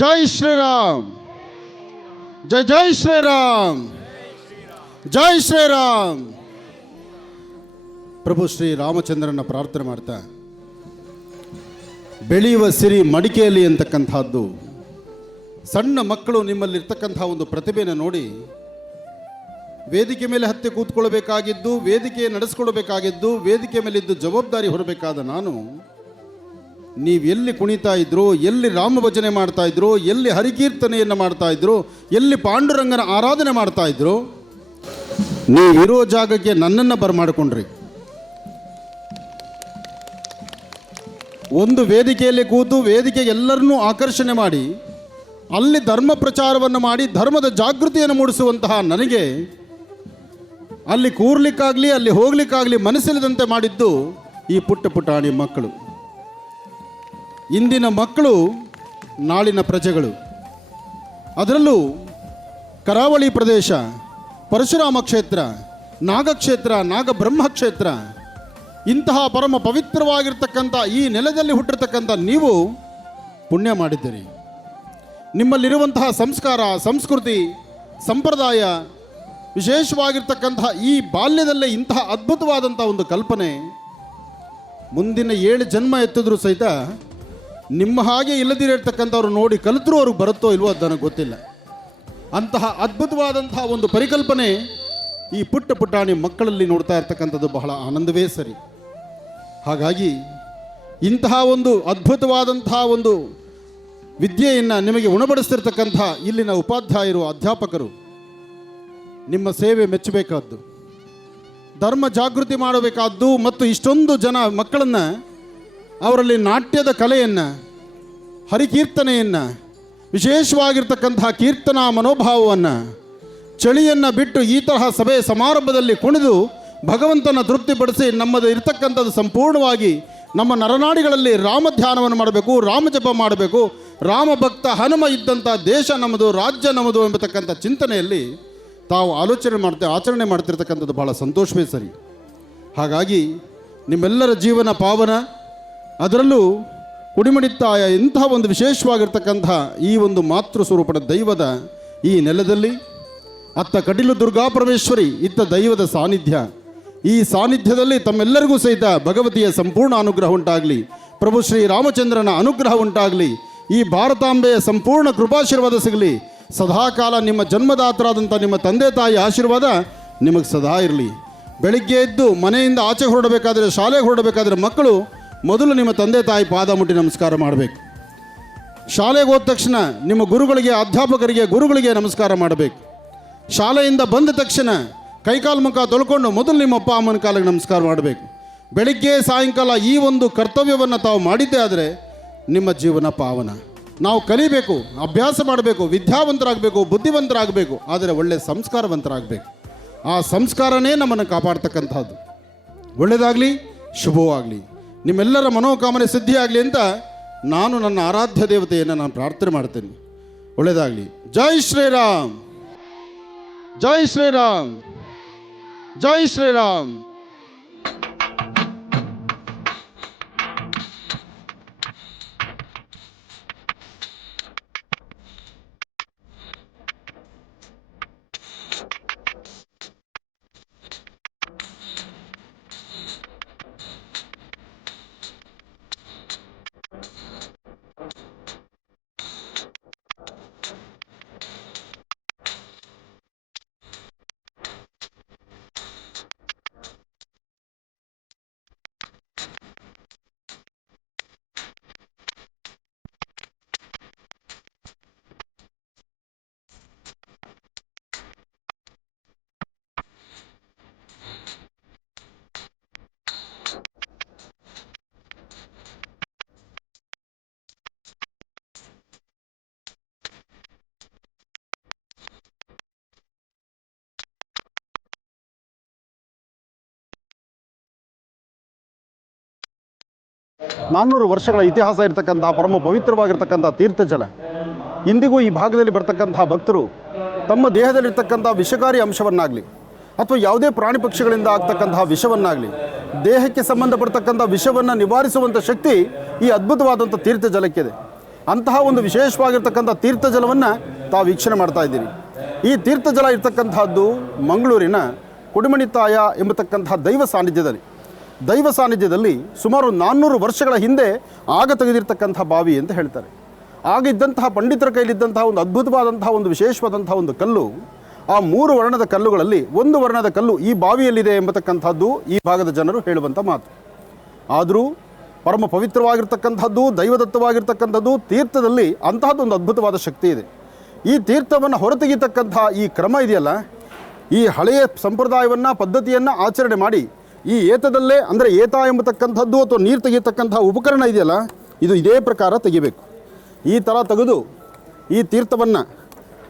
जय श्री राम, जय जय श्री राम, जय श्री राम. ಪ್ರಭು ಶ್ರೀ ರಾಮಚಂದ್ರನ ಪ್ರಾರ್ಥನೆ ಮಾಡ್ತಾ, ಬೆಳೆಯುವ ಸಿರಿ ಮಡಿಕೆಯಲ್ಲಿ ಅಂತಕ್ಕಂಥದ್ದು, ಸಣ್ಣ ಮಕ್ಕಳು ನಿಮ್ಮಲ್ಲಿರ್ತಕ್ಕಂಥ ಒಂದು ಪ್ರತಿಭೆಯನ್ನು ನೋಡಿ ವೇದಿಕೆ ಮೇಲೆ ಹತ್ತಿ ಕೂತ್ಕೊಳ್ಬೇಕಾಗಿದ್ದು, ವೇದಿಕೆ ನಡೆಸ್ಕೊಳ್ಬೇಕಾಗಿದ್ದು, ವೇದಿಕೆ ಮೇಲಿದ್ದು ಜವಾಬ್ದಾರಿ ಹೊರಬೇಕಾದ ನಾನು, ನೀವು ಎಲ್ಲಿ ಕುಣಿತಾ ಇದ್ರು, ಎಲ್ಲಿ ರಾಮ ಭಜನೆ ಮಾಡ್ತಾ ಇದ್ರು, ಎಲ್ಲಿ ಹರಿಕೀರ್ತನೆಯನ್ನು ಮಾಡ್ತಾ ಇದ್ರು, ಎಲ್ಲಿ ಪಾಂಡುರಂಗನ ಆರಾಧನೆ ಮಾಡ್ತಾ ಇದ್ರು, ನೀವಿರೋ ಜಾಗಕ್ಕೆ ನನ್ನನ್ನು ಬರಮಾಡಿಕೊಂಡ್ರಿ. ಒಂದು ವೇದಿಕೆಯಲ್ಲಿ ಕೂತು ವೇದಿಕೆಗೆ ಎಲ್ಲರನ್ನೂ ಆಕರ್ಷಣೆ ಮಾಡಿ ಅಲ್ಲಿ ಧರ್ಮ ಪ್ರಚಾರವನ್ನು ಮಾಡಿ ಧರ್ಮದ ಜಾಗೃತಿಯನ್ನು ಮೂಡಿಸುವಂತಹ ನನಗೆ ಅಲ್ಲಿ ಕೂರ್ಲಿಕ್ಕಾಗಲಿ ಅಲ್ಲಿ ಹೋಗ್ಲಿಕ್ಕಾಗಲಿ ಮನಸ್ಸಿಲ್ಲದಂತೆ ಮಾಡಿದ್ದು ಈ ಪುಟ್ಟ ಪುಟಾಣಿ ಮಕ್ಕಳು. ಇಂದಿನ ಮಕ್ಕಳು ನಾಳಿನ ಪ್ರಜೆಗಳು. ಅದರಲ್ಲೂ ಕರಾವಳಿ ಪ್ರದೇಶ, ಪರಶುರಾಮ ಕ್ಷೇತ್ರ, ನಾಗಕ್ಷೇತ್ರ, ನಾಗಬ್ರಹ್ಮ ಕ್ಷೇತ್ರ, ಇಂತಹ ಪರಮ ಪವಿತ್ರವಾಗಿರ್ತಕ್ಕಂಥ ಈ ನೆಲದಲ್ಲಿ ಹುಟ್ಟಿರ್ತಕ್ಕಂಥ ನೀವು ಪುಣ್ಯ ಮಾಡಿದ್ದೀರಿ. ನಿಮ್ಮಲ್ಲಿರುವಂತಹ ಸಂಸ್ಕಾರ, ಸಂಸ್ಕೃತಿ, ಸಂಪ್ರದಾಯ, ವಿಶೇಷವಾಗಿರ್ತಕ್ಕಂತಹ ಈ ಬಾಲ್ಯದಲ್ಲೇ ಇಂತಹ ಅದ್ಭುತವಾದಂಥ ಒಂದು ಕಲ್ಪನೆ ಮುಂದಿನ 7 ಜನ್ಮ ಎತ್ತಿದ್ರೂ ಸಹಿತ ನಿಮ್ಮ ಹಾಗೆ ಇಲ್ಲದಿರತಕ್ಕಂಥವ್ರು ನೋಡಿ ಕಲಿತರೂ ಅವ್ರಿಗೆ ಬರುತ್ತೋ ಇಲ್ವೋ ಅದು ನನಗೆ ಗೊತ್ತಿಲ್ಲ. ಅಂತಹ ಅದ್ಭುತವಾದಂತಹ ಒಂದು ಪರಿಕಲ್ಪನೆ ಈ ಪುಟ್ಟ ಪುಟ್ಟಾಣಿ ಮಕ್ಕಳಲ್ಲಿ ನೋಡ್ತಾ ಇರ್ತಕ್ಕಂಥದ್ದು ಬಹಳ ಆನಂದವೇ ಸರಿ. ಹಾಗಾಗಿ ಇಂತಹ ಒಂದು ಅದ್ಭುತವಾದಂತಹ ಒಂದು ವಿದ್ಯೆಯನ್ನು ನಿಮಗೆ ಉಣಬಡಿಸ್ತಿರ್ತಕ್ಕಂಥ ಇಲ್ಲಿನ ಉಪಾಧ್ಯಾಯರು, ಅಧ್ಯಾಪಕರು, ನಿಮ್ಮ ಸೇವೆ ಮೆಚ್ಚಬೇಕಾದ್ದು, ಧರ್ಮ ಜಾಗೃತಿ ಮಾಡಬೇಕಾದ್ದು ಮತ್ತು ಇಷ್ಟೊಂದು ಜನ ಮಕ್ಕಳನ್ನು ಅವರಲ್ಲಿ ನಾಟ್ಯದ ಕಲೆಯನ್ನು, ಹರಿಕೀರ್ತನೆಯನ್ನು, ವಿಶೇಷವಾಗಿರ್ತಕ್ಕಂತಹ ಕೀರ್ತನಾ ಮನೋಭಾವವನ್ನು, ಚಳಿಯನ್ನು ಬಿಟ್ಟು ಈ ತರಹ ಸಭೆ ಸಮಾರಂಭದಲ್ಲಿ ಕುಣಿದು ಭಗವಂತನ ತೃಪ್ತಿಪಡಿಸಿ ನಮ್ಮದು ಇರ್ತಕ್ಕಂಥದ್ದು ಸಂಪೂರ್ಣವಾಗಿ ನಮ್ಮ ನರನಾಡಿಗಳಲ್ಲಿ ರಾಮ ಧ್ಯಾನವನ್ನು ಮಾಡಬೇಕು, ರಾಮಜಪ ಮಾಡಬೇಕು, ರಾಮ ಭಕ್ತ ಹನುಮ ಇದ್ದಂಥ ದೇಶ ನಮ್ಮದು, ರಾಜ್ಯ ನಮ್ಮದು ಎಂಬತಕ್ಕಂಥ ಚಿಂತನೆಯಲ್ಲಿ ತಾವು ಆಚರಣೆ ಮಾಡ್ತಿರ್ತಕ್ಕಂಥದ್ದು ಬಹಳ ಸಂತೋಷವೇ ಸರಿ. ಹಾಗಾಗಿ ನಿಮ್ಮೆಲ್ಲರ ಜೀವನ ಪಾವನ, ಅದರಲ್ಲೂ ಕುಡಿಮಡಿತಾಯ ಇಂತಹ ಒಂದು ವಿಶೇಷವಾಗಿರ್ತಕ್ಕಂಥ ಈ ಒಂದು ಮಾತೃ ಸ್ವರೂಪದ ದೈವದ ಈ ನೆಲದಲ್ಲಿ ಅತ್ತ ಕಟೀಲು ದುರ್ಗಾಪರಮೇಶ್ವರಿ, ಇತ್ತ ದೈವದ ಸಾನ್ನಿಧ್ಯ, ಈ ಸಾನ್ನಿಧ್ಯದಲ್ಲಿ ತಮ್ಮೆಲ್ಲರಿಗೂ ಸಹಿತ ಭಗವತಿಯ ಸಂಪೂರ್ಣ ಅನುಗ್ರಹ ಉಂಟಾಗಲಿ, ಪ್ರಭು ಶ್ರೀ ರಾಮಚಂದ್ರನ ಅನುಗ್ರಹ ಉಂಟಾಗಲಿ, ಈ ಭಾರತಾಂಬೆಯ ಸಂಪೂರ್ಣ ಕೃಪಾಶೀರ್ವಾದ ಸಿಗಲಿ. ಸದಾಕಾಲ ನಿಮ್ಮ ಜನ್ಮದಾತರಾದಂಥ ನಿಮ್ಮ ತಂದೆ ತಾಯಿ ಆಶೀರ್ವಾದ ನಿಮಗೆ ಸದಾ ಇರಲಿ. ಬೆಳಿಗ್ಗೆ ಎದ್ದು ಮನೆಯಿಂದ ಆಚೆ ಹೊರಡಬೇಕಾದ್ರೆ, ಶಾಲೆಗೆ ಹೊರಡಬೇಕಾದ್ರೆ ಮಕ್ಕಳು ಮೊದಲು ನಿಮ್ಮ ತಂದೆ ತಾಯಿ ಪಾದ ಮುಟ್ಟಿ ನಮಸ್ಕಾರ ಮಾಡಬೇಕು. ಶಾಲೆಗೆ ಹೋದ ತಕ್ಷಣ ನಿಮ್ಮ ಗುರುಗಳಿಗೆ, ಅಧ್ಯಾಪಕರಿಗೆ, ಗುರುಗಳಿಗೆ ನಮಸ್ಕಾರ ಮಾಡಬೇಕು. ಶಾಲೆಯಿಂದ ಬಂದ ತಕ್ಷಣ ಕೈಕಾಲು ಮುಖ ತೊಳ್ಕೊಂಡು ಮೊದಲು ನಿಮ್ಮ ಅಪ್ಪ ಅಮ್ಮನ ಕಾಲಿಗೆ ನಮಸ್ಕಾರ ಮಾಡಬೇಕು. ಬೆಳಿಗ್ಗೆ ಸಾಯಂಕಾಲ ಈ ಒಂದು ಕರ್ತವ್ಯವನ್ನು ತಾವು ಮಾಡಿದ್ದೇ ಆದರೆ ನಿಮ್ಮ ಜೀವನ ಪಾವನ. ನಾವು ಕಲಿಬೇಕು, ಅಭ್ಯಾಸ ಮಾಡಬೇಕು, ವಿದ್ಯಾವಂತರಾಗಬೇಕು, ಬುದ್ಧಿವಂತರಾಗಬೇಕು, ಆದರೆ ಒಳ್ಳೆಯ ಸಂಸ್ಕಾರವಂತರಾಗಬೇಕು. ಆ ಸಂಸ್ಕಾರನೇ ನಮ್ಮನ್ನು ಕಾಪಾಡ್ತಕ್ಕಂಥದ್ದು. ಒಳ್ಳೆಯದಾಗಲಿ, ಶುಭವಾಗಲಿ, ನಿಮ್ಮೆಲ್ಲರ ಮನೋಕಾಮನೆ ಸಿದ್ಧಿಯಾಗಲಿ ಅಂತ ನಾನು ನನ್ನ ಆರಾಧ್ಯ ದೇವತೆಯನ್ನು ನಾನು ಪ್ರಾರ್ಥನೆ ಮಾಡ್ತೇನೆ. ಒಳ್ಳೆಯದಾಗಲಿ. ಜೈ ಶ್ರೀರಾಮ್, ಜೈ ಶ್ರೀರಾಮ್, ಜೈ ಶ್ರೀರಾಮ್. ನಾನ್ನೂರು ವರ್ಷಗಳ ಇತಿಹಾಸ ಇರತಕ್ಕಂಥ ಪರಮ ಪವಿತ್ರವಾಗಿರ್ತಕ್ಕಂಥ ತೀರ್ಥಜಲ ಇಂದಿಗೂ ಈ ಭಾಗದಲ್ಲಿ ಬರ್ತಕ್ಕಂಥ ಭಕ್ತರು ತಮ್ಮ ದೇಹದಲ್ಲಿರ್ತಕ್ಕಂಥ ವಿಷಕಾರಿ ಅಂಶವನ್ನಾಗಲಿ ಅಥವಾ ಯಾವುದೇ ಪ್ರಾಣಿ ಪಕ್ಷಿಗಳಿಂದ ಆಗ್ತಕ್ಕಂತಹ ವಿಷವನ್ನಾಗಲಿ ದೇಹಕ್ಕೆ ಸಂಬಂಧಪಡ್ತಕ್ಕಂಥ ವಿಷವನ್ನು ನಿವಾರಿಸುವಂಥ ಶಕ್ತಿ ಈ ಅದ್ಭುತವಾದಂಥ ತೀರ್ಥ ಜಲಕ್ಕಿದೆ. ಅಂತಹ ಒಂದು ವಿಶೇಷವಾಗಿರ್ತಕ್ಕಂಥ ತೀರ್ಥ ಜಲವನ್ನು ತಾವು ವೀಕ್ಷಣೆ ಮಾಡ್ತಾ ಇದ್ದೀರಿ. ಈ ತೀರ್ಥ ಜಲ ಇರ್ತಕ್ಕಂಥದ್ದು ಮಂಗಳೂರಿನ ಕುಡಿಮಣಿತಾಯ ಎಂಬತಕ್ಕಂಥ ದೈವ ಸಾನ್ನಿಧ್ಯದಲ್ಲಿ ಸುಮಾರು 400 ವರ್ಷಗಳ ಹಿಂದೆ ಆಗ ತೆಗೆದಿರ್ತಕ್ಕಂಥ ಬಾವಿ ಅಂತ ಹೇಳ್ತಾರೆ. ಆಗ ಇದ್ದಂತಹ ಪಂಡಿತರ ಕೈಲಿದ್ದಂತಹ ಒಂದು ಅದ್ಭುತವಾದಂತಹ ಒಂದು ವಿಶೇಷವಾದಂತಹ ಒಂದು ಕಲ್ಲು, ಆ 3 ವರ್ಣದ ಕಲ್ಲುಗಳಲ್ಲಿ ಒಂದು ವರ್ಣದ ಕಲ್ಲು ಈ ಬಾವಿಯಲ್ಲಿದೆ ಎಂಬತಕ್ಕಂಥದ್ದು ಈ ಭಾಗದ ಜನರು ಹೇಳುವಂಥ ಮಾತು. ಆದರೂ ಪರಮ ಪವಿತ್ರವಾಗಿರ್ತಕ್ಕಂಥದ್ದು, ದೈವದತ್ತವಾಗಿರ್ತಕ್ಕಂಥದ್ದು ತೀರ್ಥದಲ್ಲಿ ಅಂತಹದ್ದೊಂದು ಅದ್ಭುತವಾದ ಶಕ್ತಿ ಇದೆ. ಈ ತೀರ್ಥವನ್ನು ಹೊರತೆಗೆಯತಕ್ಕಂಥ ಈ ಕ್ರಮ ಇದೆಯಲ್ಲ, ಈ ಹಳೆಯ ಸಂಪ್ರದಾಯವನ್ನು ಪದ್ಧತಿಯನ್ನು ಆಚರಣೆ ಮಾಡಿ ಈ ಏತದಲ್ಲೇ ಅಂದರೆ ಏತ ಎಂಬತಕ್ಕಂಥದ್ದು ಅಥವಾ ನೀರು ತೆಗೆಯತಕ್ಕಂಥ ಉಪಕರಣ ಇದೆಯಲ್ಲ, ಇದು ಇದೇ ಪ್ರಕಾರ ತೆಗಿಬೇಕು. ಈ ಥರ ತೆಗೆದು ಈ ತೀರ್ಥವನ್ನು,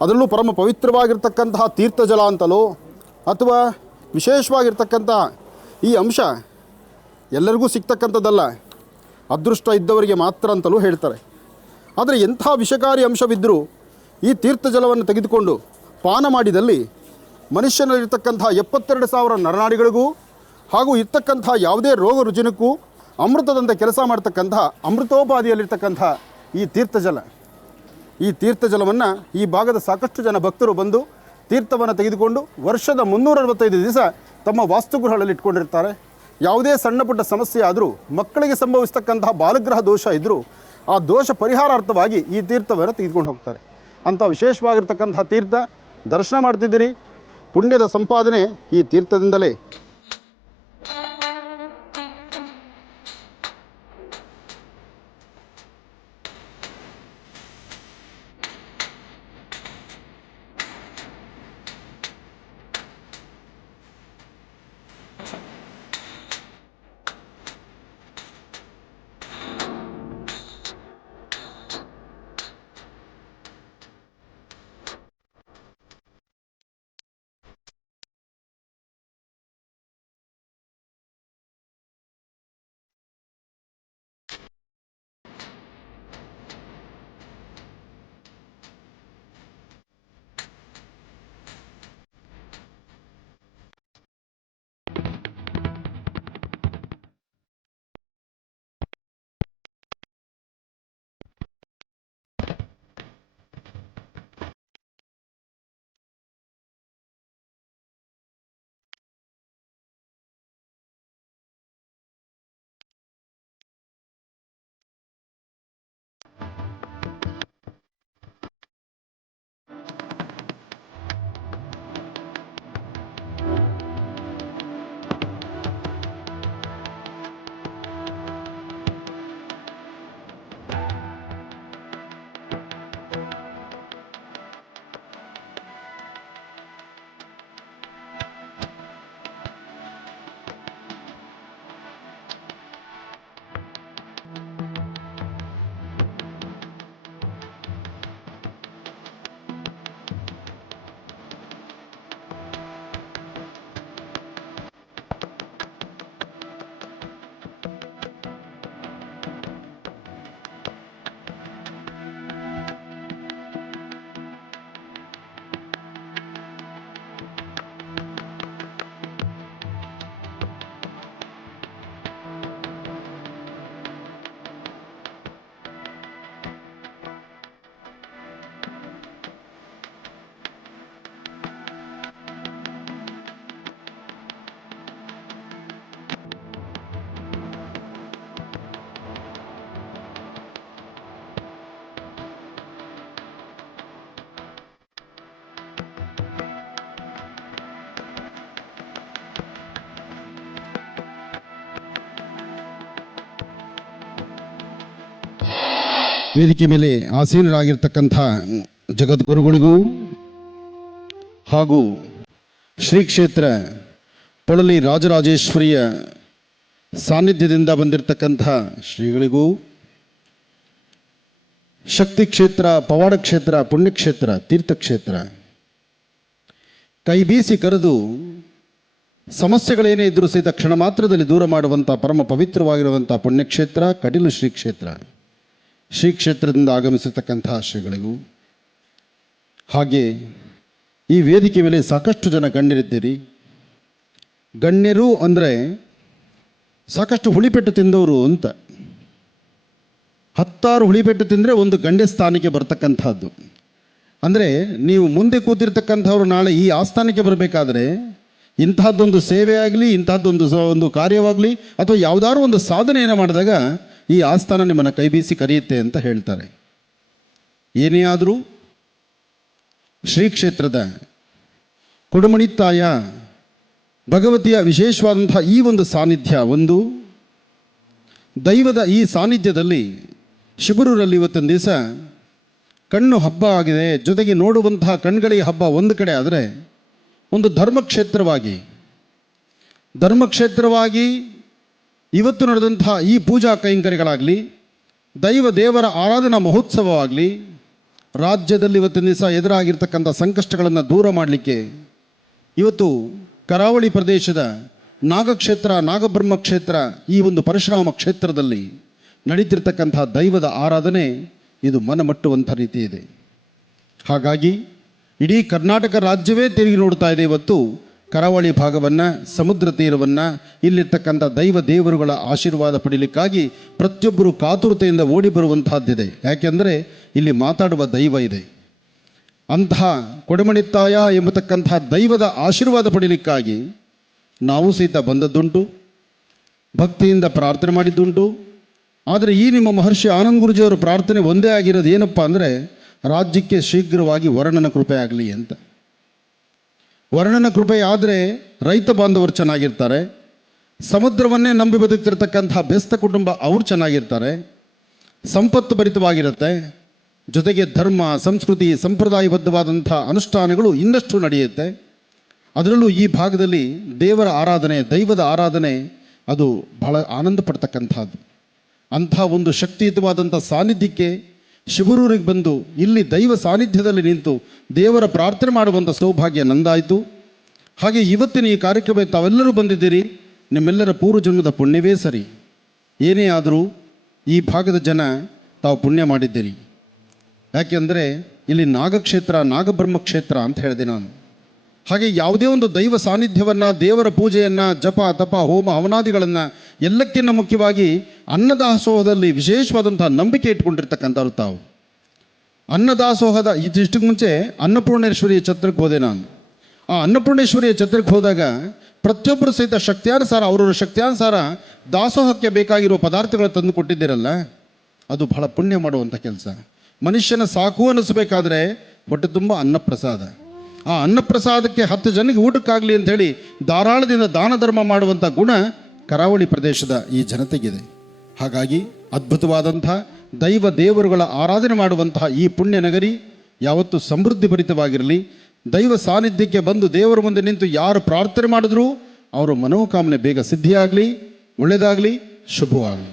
ಅದರಲ್ಲೂ ಪರಮ ಪವಿತ್ರವಾಗಿರ್ತಕ್ಕಂತಹ ತೀರ್ಥ ಜಲ ಅಂತಲೋ ಅಥವಾ ವಿಶೇಷವಾಗಿರ್ತಕ್ಕಂಥ ಈ ಅಂಶ ಎಲ್ಲರಿಗೂ ಸಿಗ್ತಕ್ಕಂಥದ್ದಲ್ಲ, ಅದೃಷ್ಟ ಇದ್ದವರಿಗೆ ಮಾತ್ರ ಅಂತಲೂ ಹೇಳ್ತಾರೆ. ಆದರೆ ಎಂಥ ವಿಷಕಾರಿ ಅಂಶವಿದ್ದರೂ ಈ ತೀರ್ಥ ಜಲವನ್ನು ತೆಗೆದುಕೊಂಡು ಪಾನ ಮಾಡಿದಲ್ಲಿ ಮನುಷ್ಯನಲ್ಲಿರ್ತಕ್ಕಂಥ 72,000 ನರನಾಡಿಗಳಿಗೂ ಹಾಗೂ ಇರ್ತಕ್ಕಂಥ ಯಾವುದೇ ರೋಗ ರುಜಿನಕ್ಕೂ ಅಮೃತದಂತೆ ಕೆಲಸ ಮಾಡ್ತಕ್ಕಂಥ ಅಮೃತೋಪಾದಿಯಲ್ಲಿರ್ತಕ್ಕಂಥ ಈ ತೀರ್ಥ ಜಲವನ್ನು ಈ ಭಾಗದ ಸಾಕಷ್ಟು ಜನ ಭಕ್ತರು ಬಂದು ತೀರ್ಥವನ್ನು ತೆಗೆದುಕೊಂಡು ವರ್ಷದ 365 ದಿವಸ ತಮ್ಮ ವಾಸ್ತುಗೃಹಗಳಲ್ಲಿ ಇಟ್ಕೊಂಡಿರ್ತಾರೆ. ಯಾವುದೇ ಸಣ್ಣ ಪುಟ್ಟ ಸಮಸ್ಯೆ ಆದರೂ, ಮಕ್ಕಳಿಗೆ ಸಂಭವಿಸ್ತಕ್ಕಂತಹ ಬಾಲಗ್ರಹ ದೋಷ ಇದ್ದರೂ ಆ ದೋಷ ಪರಿಹಾರಾರ್ಥವಾಗಿ ಈ ತೀರ್ಥವನ್ನು ತೆಗೆದುಕೊಂಡು ಹೋಗ್ತಾರೆ. ಅಂಥ ವಿಶೇಷವಾಗಿರ್ತಕ್ಕಂಥ ತೀರ್ಥ ದರ್ಶನ ಮಾಡ್ತಿದ್ದೀರಿ. ಪುಣ್ಯದ ಸಂಪಾದನೆ ಈ ತೀರ್ಥದಿಂದಲೇ. ವೇದಿಕೆ ಮೇಲೆ ಆಸೀನರಾಗಿರ್ತಕ್ಕಂಥ ಜಗದ್ಗುರುಗಳಿಗೂ ಹಾಗೂ ಶ್ರೀ ಕ್ಷೇತ್ರ ಪೊಳಲಿ ರಾಜರಾಜೇಶ್ವರಿಯ ಸಾನ್ನಿಧ್ಯದಿಂದ ಬಂದಿರತಕ್ಕಂಥ ಶ್ರೀಗಳಿಗೂ, ಶಕ್ತಿ ಕ್ಷೇತ್ರ, ಪವಾಡ ಕ್ಷೇತ್ರ, ಪುಣ್ಯಕ್ಷೇತ್ರ, ತೀರ್ಥಕ್ಷೇತ್ರ ಕೈ ಬೀಸಿ ಕರೆದು ಸಮಸ್ಯೆಗಳೇನೇ ಇದ್ದರೂ ಸಹಿತ ಕ್ಷಣ ಮಾತ್ರದಲ್ಲಿ ದೂರ ಮಾಡುವಂಥ ಪರಮ ಪವಿತ್ರವಾಗಿರುವಂಥ ಪುಣ್ಯಕ್ಷೇತ್ರ ಕಟೀಲು ಶ್ರೀ ಕ್ಷೇತ್ರ, ಶ್ರೀ ಕ್ಷೇತ್ರದಿಂದ ಆಗಮಿಸಿರ್ತಕ್ಕಂತಹ ಶ್ರೀಗಳಿಗೂ, ಹಾಗೆ ಈ ವೇದಿಕೆ ಮೇಲೆ ಸಾಕಷ್ಟು ಜನ ಗಣ್ಯರಿದ್ದೀರಿ. ಗಣ್ಯರು ಅಂದರೆ ಸಾಕಷ್ಟು ಹುಳಿಪೆಟ್ಟು ತಿಂದವರು ಅಂತ. 10 ಹುಳಿಪೆಟ್ಟು ತಿಂದರೆ ಒಂದು ಗಣ್ಯ ಸ್ಥಾನಕ್ಕೆ ಬರ್ತಕ್ಕಂಥದ್ದು. ಅಂದರೆ ನೀವು ಮುಂದೆ ಕೂತಿರ್ತಕ್ಕಂಥವ್ರು ನಾಳೆ ಈ ಆಸ್ಥಾನಕ್ಕೆ ಬರಬೇಕಾದ್ರೆ ಇಂತಹದ್ದೊಂದು ಸೇವೆ ಆಗಲಿ, ಇಂತಹದ್ದೊಂದು ಕಾರ್ಯವಾಗಲಿ ಅಥವಾ ಯಾವುದಾದ್ರೂ ಒಂದು ಸಾಧನೆಯನ್ನು ಮಾಡಿದಾಗ ಈ ಆಸ್ಥಾನ ನಿಮ್ಮನ್ನು ಕೈ ಬೀಸಿ ಕರೆಯುತ್ತೆ ಅಂತ ಹೇಳ್ತಾರೆ. ಏನೇ ಆದರೂ ಶ್ರೀ ಕ್ಷೇತ್ರದ ಕೊಡಮಣಿತ್ತಾಯ ಭಗವತಿಯ ವಿಶೇಷವಾದಂಥ ಈ ಒಂದು ಸಾನ್ನಿಧ್ಯ, ಒಂದು ದೈವದ ಈ ಸಾನ್ನಿಧ್ಯದಲ್ಲಿ ಶಿಬರೂರಲ್ಲಿ ಇವತ್ತೊಂದು ದಿವಸ ಕಣ್ಣು ಹಬ್ಬ ಆಗಿದೆ. ಜೊತೆಗೆ ನೋಡುವಂತಹ ಕಣ್ಗಳಿಗೆ ಹಬ್ಬ ಒಂದು ಕಡೆ ಆದರೆ, ಒಂದು ಧರ್ಮಕ್ಷೇತ್ರವಾಗಿ ಇವತ್ತು ನಡೆದಂತಹ ಈ ಪೂಜಾ ಕೈಂಕರ್ಯಗಳಾಗಲಿ, ದೇವರ ಆರಾಧನಾ ಮಹೋತ್ಸವವಾಗಲಿ, ರಾಜ್ಯದಲ್ಲಿ ಇವತ್ತಿನ ದಿವಸ ಎದುರಾಗಿರ್ತಕ್ಕಂಥ ಸಂಕಷ್ಟಗಳನ್ನು ದೂರ ಮಾಡಲಿಕ್ಕೆ ಇವತ್ತು ಕರಾವಳಿ ಪ್ರದೇಶದ ನಾಗಕ್ಷೇತ್ರ, ನಾಗಬ್ರಹ್ಮ ಕ್ಷೇತ್ರ, ಈ ಒಂದು ಪರಶುರಾಮ ಕ್ಷೇತ್ರದಲ್ಲಿ ನಡೀತಿರ್ತಕ್ಕಂಥ ದೈವದ ಆರಾಧನೆ ಇದು ಮನಮಟ್ಟುವಂಥ ರೀತಿ ಇದೆ. ಹಾಗಾಗಿ ಇಡೀ ಕರ್ನಾಟಕ ರಾಜ್ಯವೇ ತಿರುಗಿ ನೋಡ್ತಾ ಇದೆ ಇವತ್ತು ಕರಾವಳಿ ಭಾಗವನ್ನು, ಸಮುದ್ರ ತೀರವನ್ನು, ಇಲ್ಲಿರ್ತಕ್ಕಂಥ ದೇವರುಗಳ ಆಶೀರ್ವಾದ ಪಡೀಲಿಕ್ಕಾಗಿ ಪ್ರತಿಯೊಬ್ಬರು ಕಾತುರತೆಯಿಂದ ಓಡಿ ಬರುವಂತಹದ್ದಿದೆ. ಯಾಕೆಂದರೆ ಇಲ್ಲಿ ಮಾತಾಡುವ ದೈವ ಇದೆ. ಅಂತಹ ಕೊಡಮಣಿತ್ತಾಯ ಎಂಬತಕ್ಕಂಥ ದೈವದ ಆಶೀರ್ವಾದ ಪಡೀಲಿಕ್ಕಾಗಿ ನಾವು ಸಹಿತ ಬಂದದ್ದುಂಟು, ಭಕ್ತಿಯಿಂದ ಪ್ರಾರ್ಥನೆ ಮಾಡಿದ್ದುಂಟು. ಆದರೆ ಈ ನಿಮ್ಮ ಮಹರ್ಷಿ ಆನಂದ್ ಗುರೂಜಿಯವರ ಪ್ರಾರ್ಥನೆ ಒಂದೇ ಆಗಿರೋದು ಏನಪ್ಪ ಅಂದರೆ, ರಾಜ್ಯಕ್ಕೆ ಶೀಘ್ರವಾಗಿ ವರ್ಣನ ಕೃಪೆ ಆಗಲಿ ಅಂತ. ವರ್ಣನ ಕೃಪೆ ಆದರೆ ರೈತ ಬಾಂಧವರು ಚೆನ್ನಾಗಿರ್ತಾರೆ, ಸಮುದ್ರವನ್ನೇ ನಂಬಿ ಬದುಕ್ತಿರ್ತಕ್ಕಂಥ ಬೆಸ್ತ ಕುಟುಂಬ ಅವರು ಚೆನ್ನಾಗಿರ್ತಾರೆ, ಸಂಪತ್ತು ಭರಿತವಾಗಿರುತ್ತೆ, ಜೊತೆಗೆ ಧರ್ಮ, ಸಂಸ್ಕೃತಿ, ಸಂಪ್ರದಾಯಬದ್ಧವಾದಂಥ ಅನುಷ್ಠಾನಗಳು ಇನ್ನಷ್ಟು ನಡೆಯುತ್ತೆ. ಅದರಲ್ಲೂ ಈ ಭಾಗದಲ್ಲಿ ದೇವರ ಆರಾಧನೆ, ದೈವದ ಆರಾಧನೆ ಅದು ಬಹಳ ಆನಂದ ಪಡ್ತಕ್ಕಂಥದ್ದು. ಅಂಥ ಒಂದು ಶಕ್ತಿಯುತವಾದಂಥ ಸಾನ್ನಿಧ್ಯಕ್ಕೆ ಶಿಬರೂರಿಗೆ ಬಂದು ಇಲ್ಲಿ ದೈವ ಸಾನ್ನಿಧ್ಯದಲ್ಲಿ ನಿಂತು ದೇವರ ಪ್ರಾರ್ಥನೆ ಮಾಡುವಂಥ ಸೌಭಾಗ್ಯ ನಂದಾಯಿತು. ಹಾಗೆ ಇವತ್ತಿನ ಈ ಕಾರ್ಯಕ್ರಮ ತಾವೆಲ್ಲರೂ ಬಂದಿದ್ದೀರಿ, ನಿಮ್ಮೆಲ್ಲರ ಪೂರ್ವಜನ್ಮದ ಪುಣ್ಯವೇ ಸರಿ. ಏನೇ ಆದರೂ ಈ ಭಾಗದ ಜನ ತಾವು ಪುಣ್ಯ ಮಾಡಿದ್ದೀರಿ. ಯಾಕೆಂದರೆ ಇಲ್ಲಿ ನಾಗಕ್ಷೇತ್ರ, ನಾಗಬ್ರಹ್ಮ ಕ್ಷೇತ್ರ ಅಂತ ಹೇಳಿದೆ ನಾನು. ಹಾಗೆ ಯಾವುದೇ ಒಂದು ದೈವ ಸಾನ್ನಿಧ್ಯವನ್ನು, ದೇವರ ಪೂಜೆಯನ್ನು, ಜಪ ತಪ ಹೋಮ ಹವನಾದಿಗಳನ್ನು, ಎಲ್ಲಕ್ಕಿಂತ ಮುಖ್ಯವಾಗಿ ಅನ್ನದಾಸೋಹದಲ್ಲಿ ವಿಶೇಷವಾದಂಥ ನಂಬಿಕೆ ಇಟ್ಕೊಂಡಿರ್ತಕ್ಕಂಥವ್ರು ತಾವು. ಅನ್ನದಾಸೋಹದ ಇದಿಷ್ಟು ಮುಂಚೆ ಅನ್ನಪೂರ್ಣೇಶ್ವರಿಯ ಛತ್ರಕ್ಕೆ ಹೋದೆ ನಾನು. ಆ ಅನ್ನಪೂರ್ಣೇಶ್ವರಿಯ ಛತ್ರಕ್ಕೆ ಹೋದಾಗ ಪ್ರತಿಯೊಬ್ಬರು ಸಹಿತ ಶಕ್ತಿಯಾನುಸಾರ, ಅವರವರ ಶಕ್ತಿಯಾನುಸಾರ ದಾಸೋಹಕ್ಕೆ ಬೇಕಾಗಿರುವ ಪದಾರ್ಥಗಳು ತಂದು ಕೊಟ್ಟಿದ್ದೀರಲ್ಲ, ಅದು ಬಹಳ ಪುಣ್ಯ ಮಾಡುವಂಥ ಕೆಲಸ. ಮನುಷ್ಯನ ಸಾಕು ಅನ್ನಿಸ್ಬೇಕಾದ್ರೆ ಹೊಟ್ಟೆ ತುಂಬ ಅನ್ನಪ್ರಸಾದ. ಆ ಅನ್ನಪ್ರಸಾದಕ್ಕೆ 10 ಜನಕ್ಕೆ ಊಟಕ್ಕಾಗಲಿ ಅಂಥೇಳಿ ಧಾರಾಳದಿಂದ ದಾನ ಧರ್ಮ ಮಾಡುವಂಥ ಗುಣ ಕರಾವಳಿ ಪ್ರದೇಶದ ಈ ಜನತೆಗಿದೆ. ಹಾಗಾಗಿ ಅದ್ಭುತವಾದಂಥ ದೇವರುಗಳ ಆರಾಧನೆ ಮಾಡುವಂತಹ ಈ ಪುಣ್ಯ ನಗರಿ ಯಾವತ್ತೂ ಸಮೃದ್ಧಿ ಭರಿತವಾಗಿರಲಿ. ದೈವ ಸಾನ್ನಿಧ್ಯಕ್ಕೆ ಬಂದು ದೇವರ ಮುಂದೆ ನಿಂತು ಯಾರು ಪ್ರಾರ್ಥನೆ ಮಾಡಿದ್ರೂ ಅವರ ಮನೋಕಾಮನೆ ಬೇಗ ಸಿದ್ಧಿಯಾಗಲಿ, ಒಳ್ಳೆಯದಾಗಲಿ, ಶುಭವಾಗಲಿ.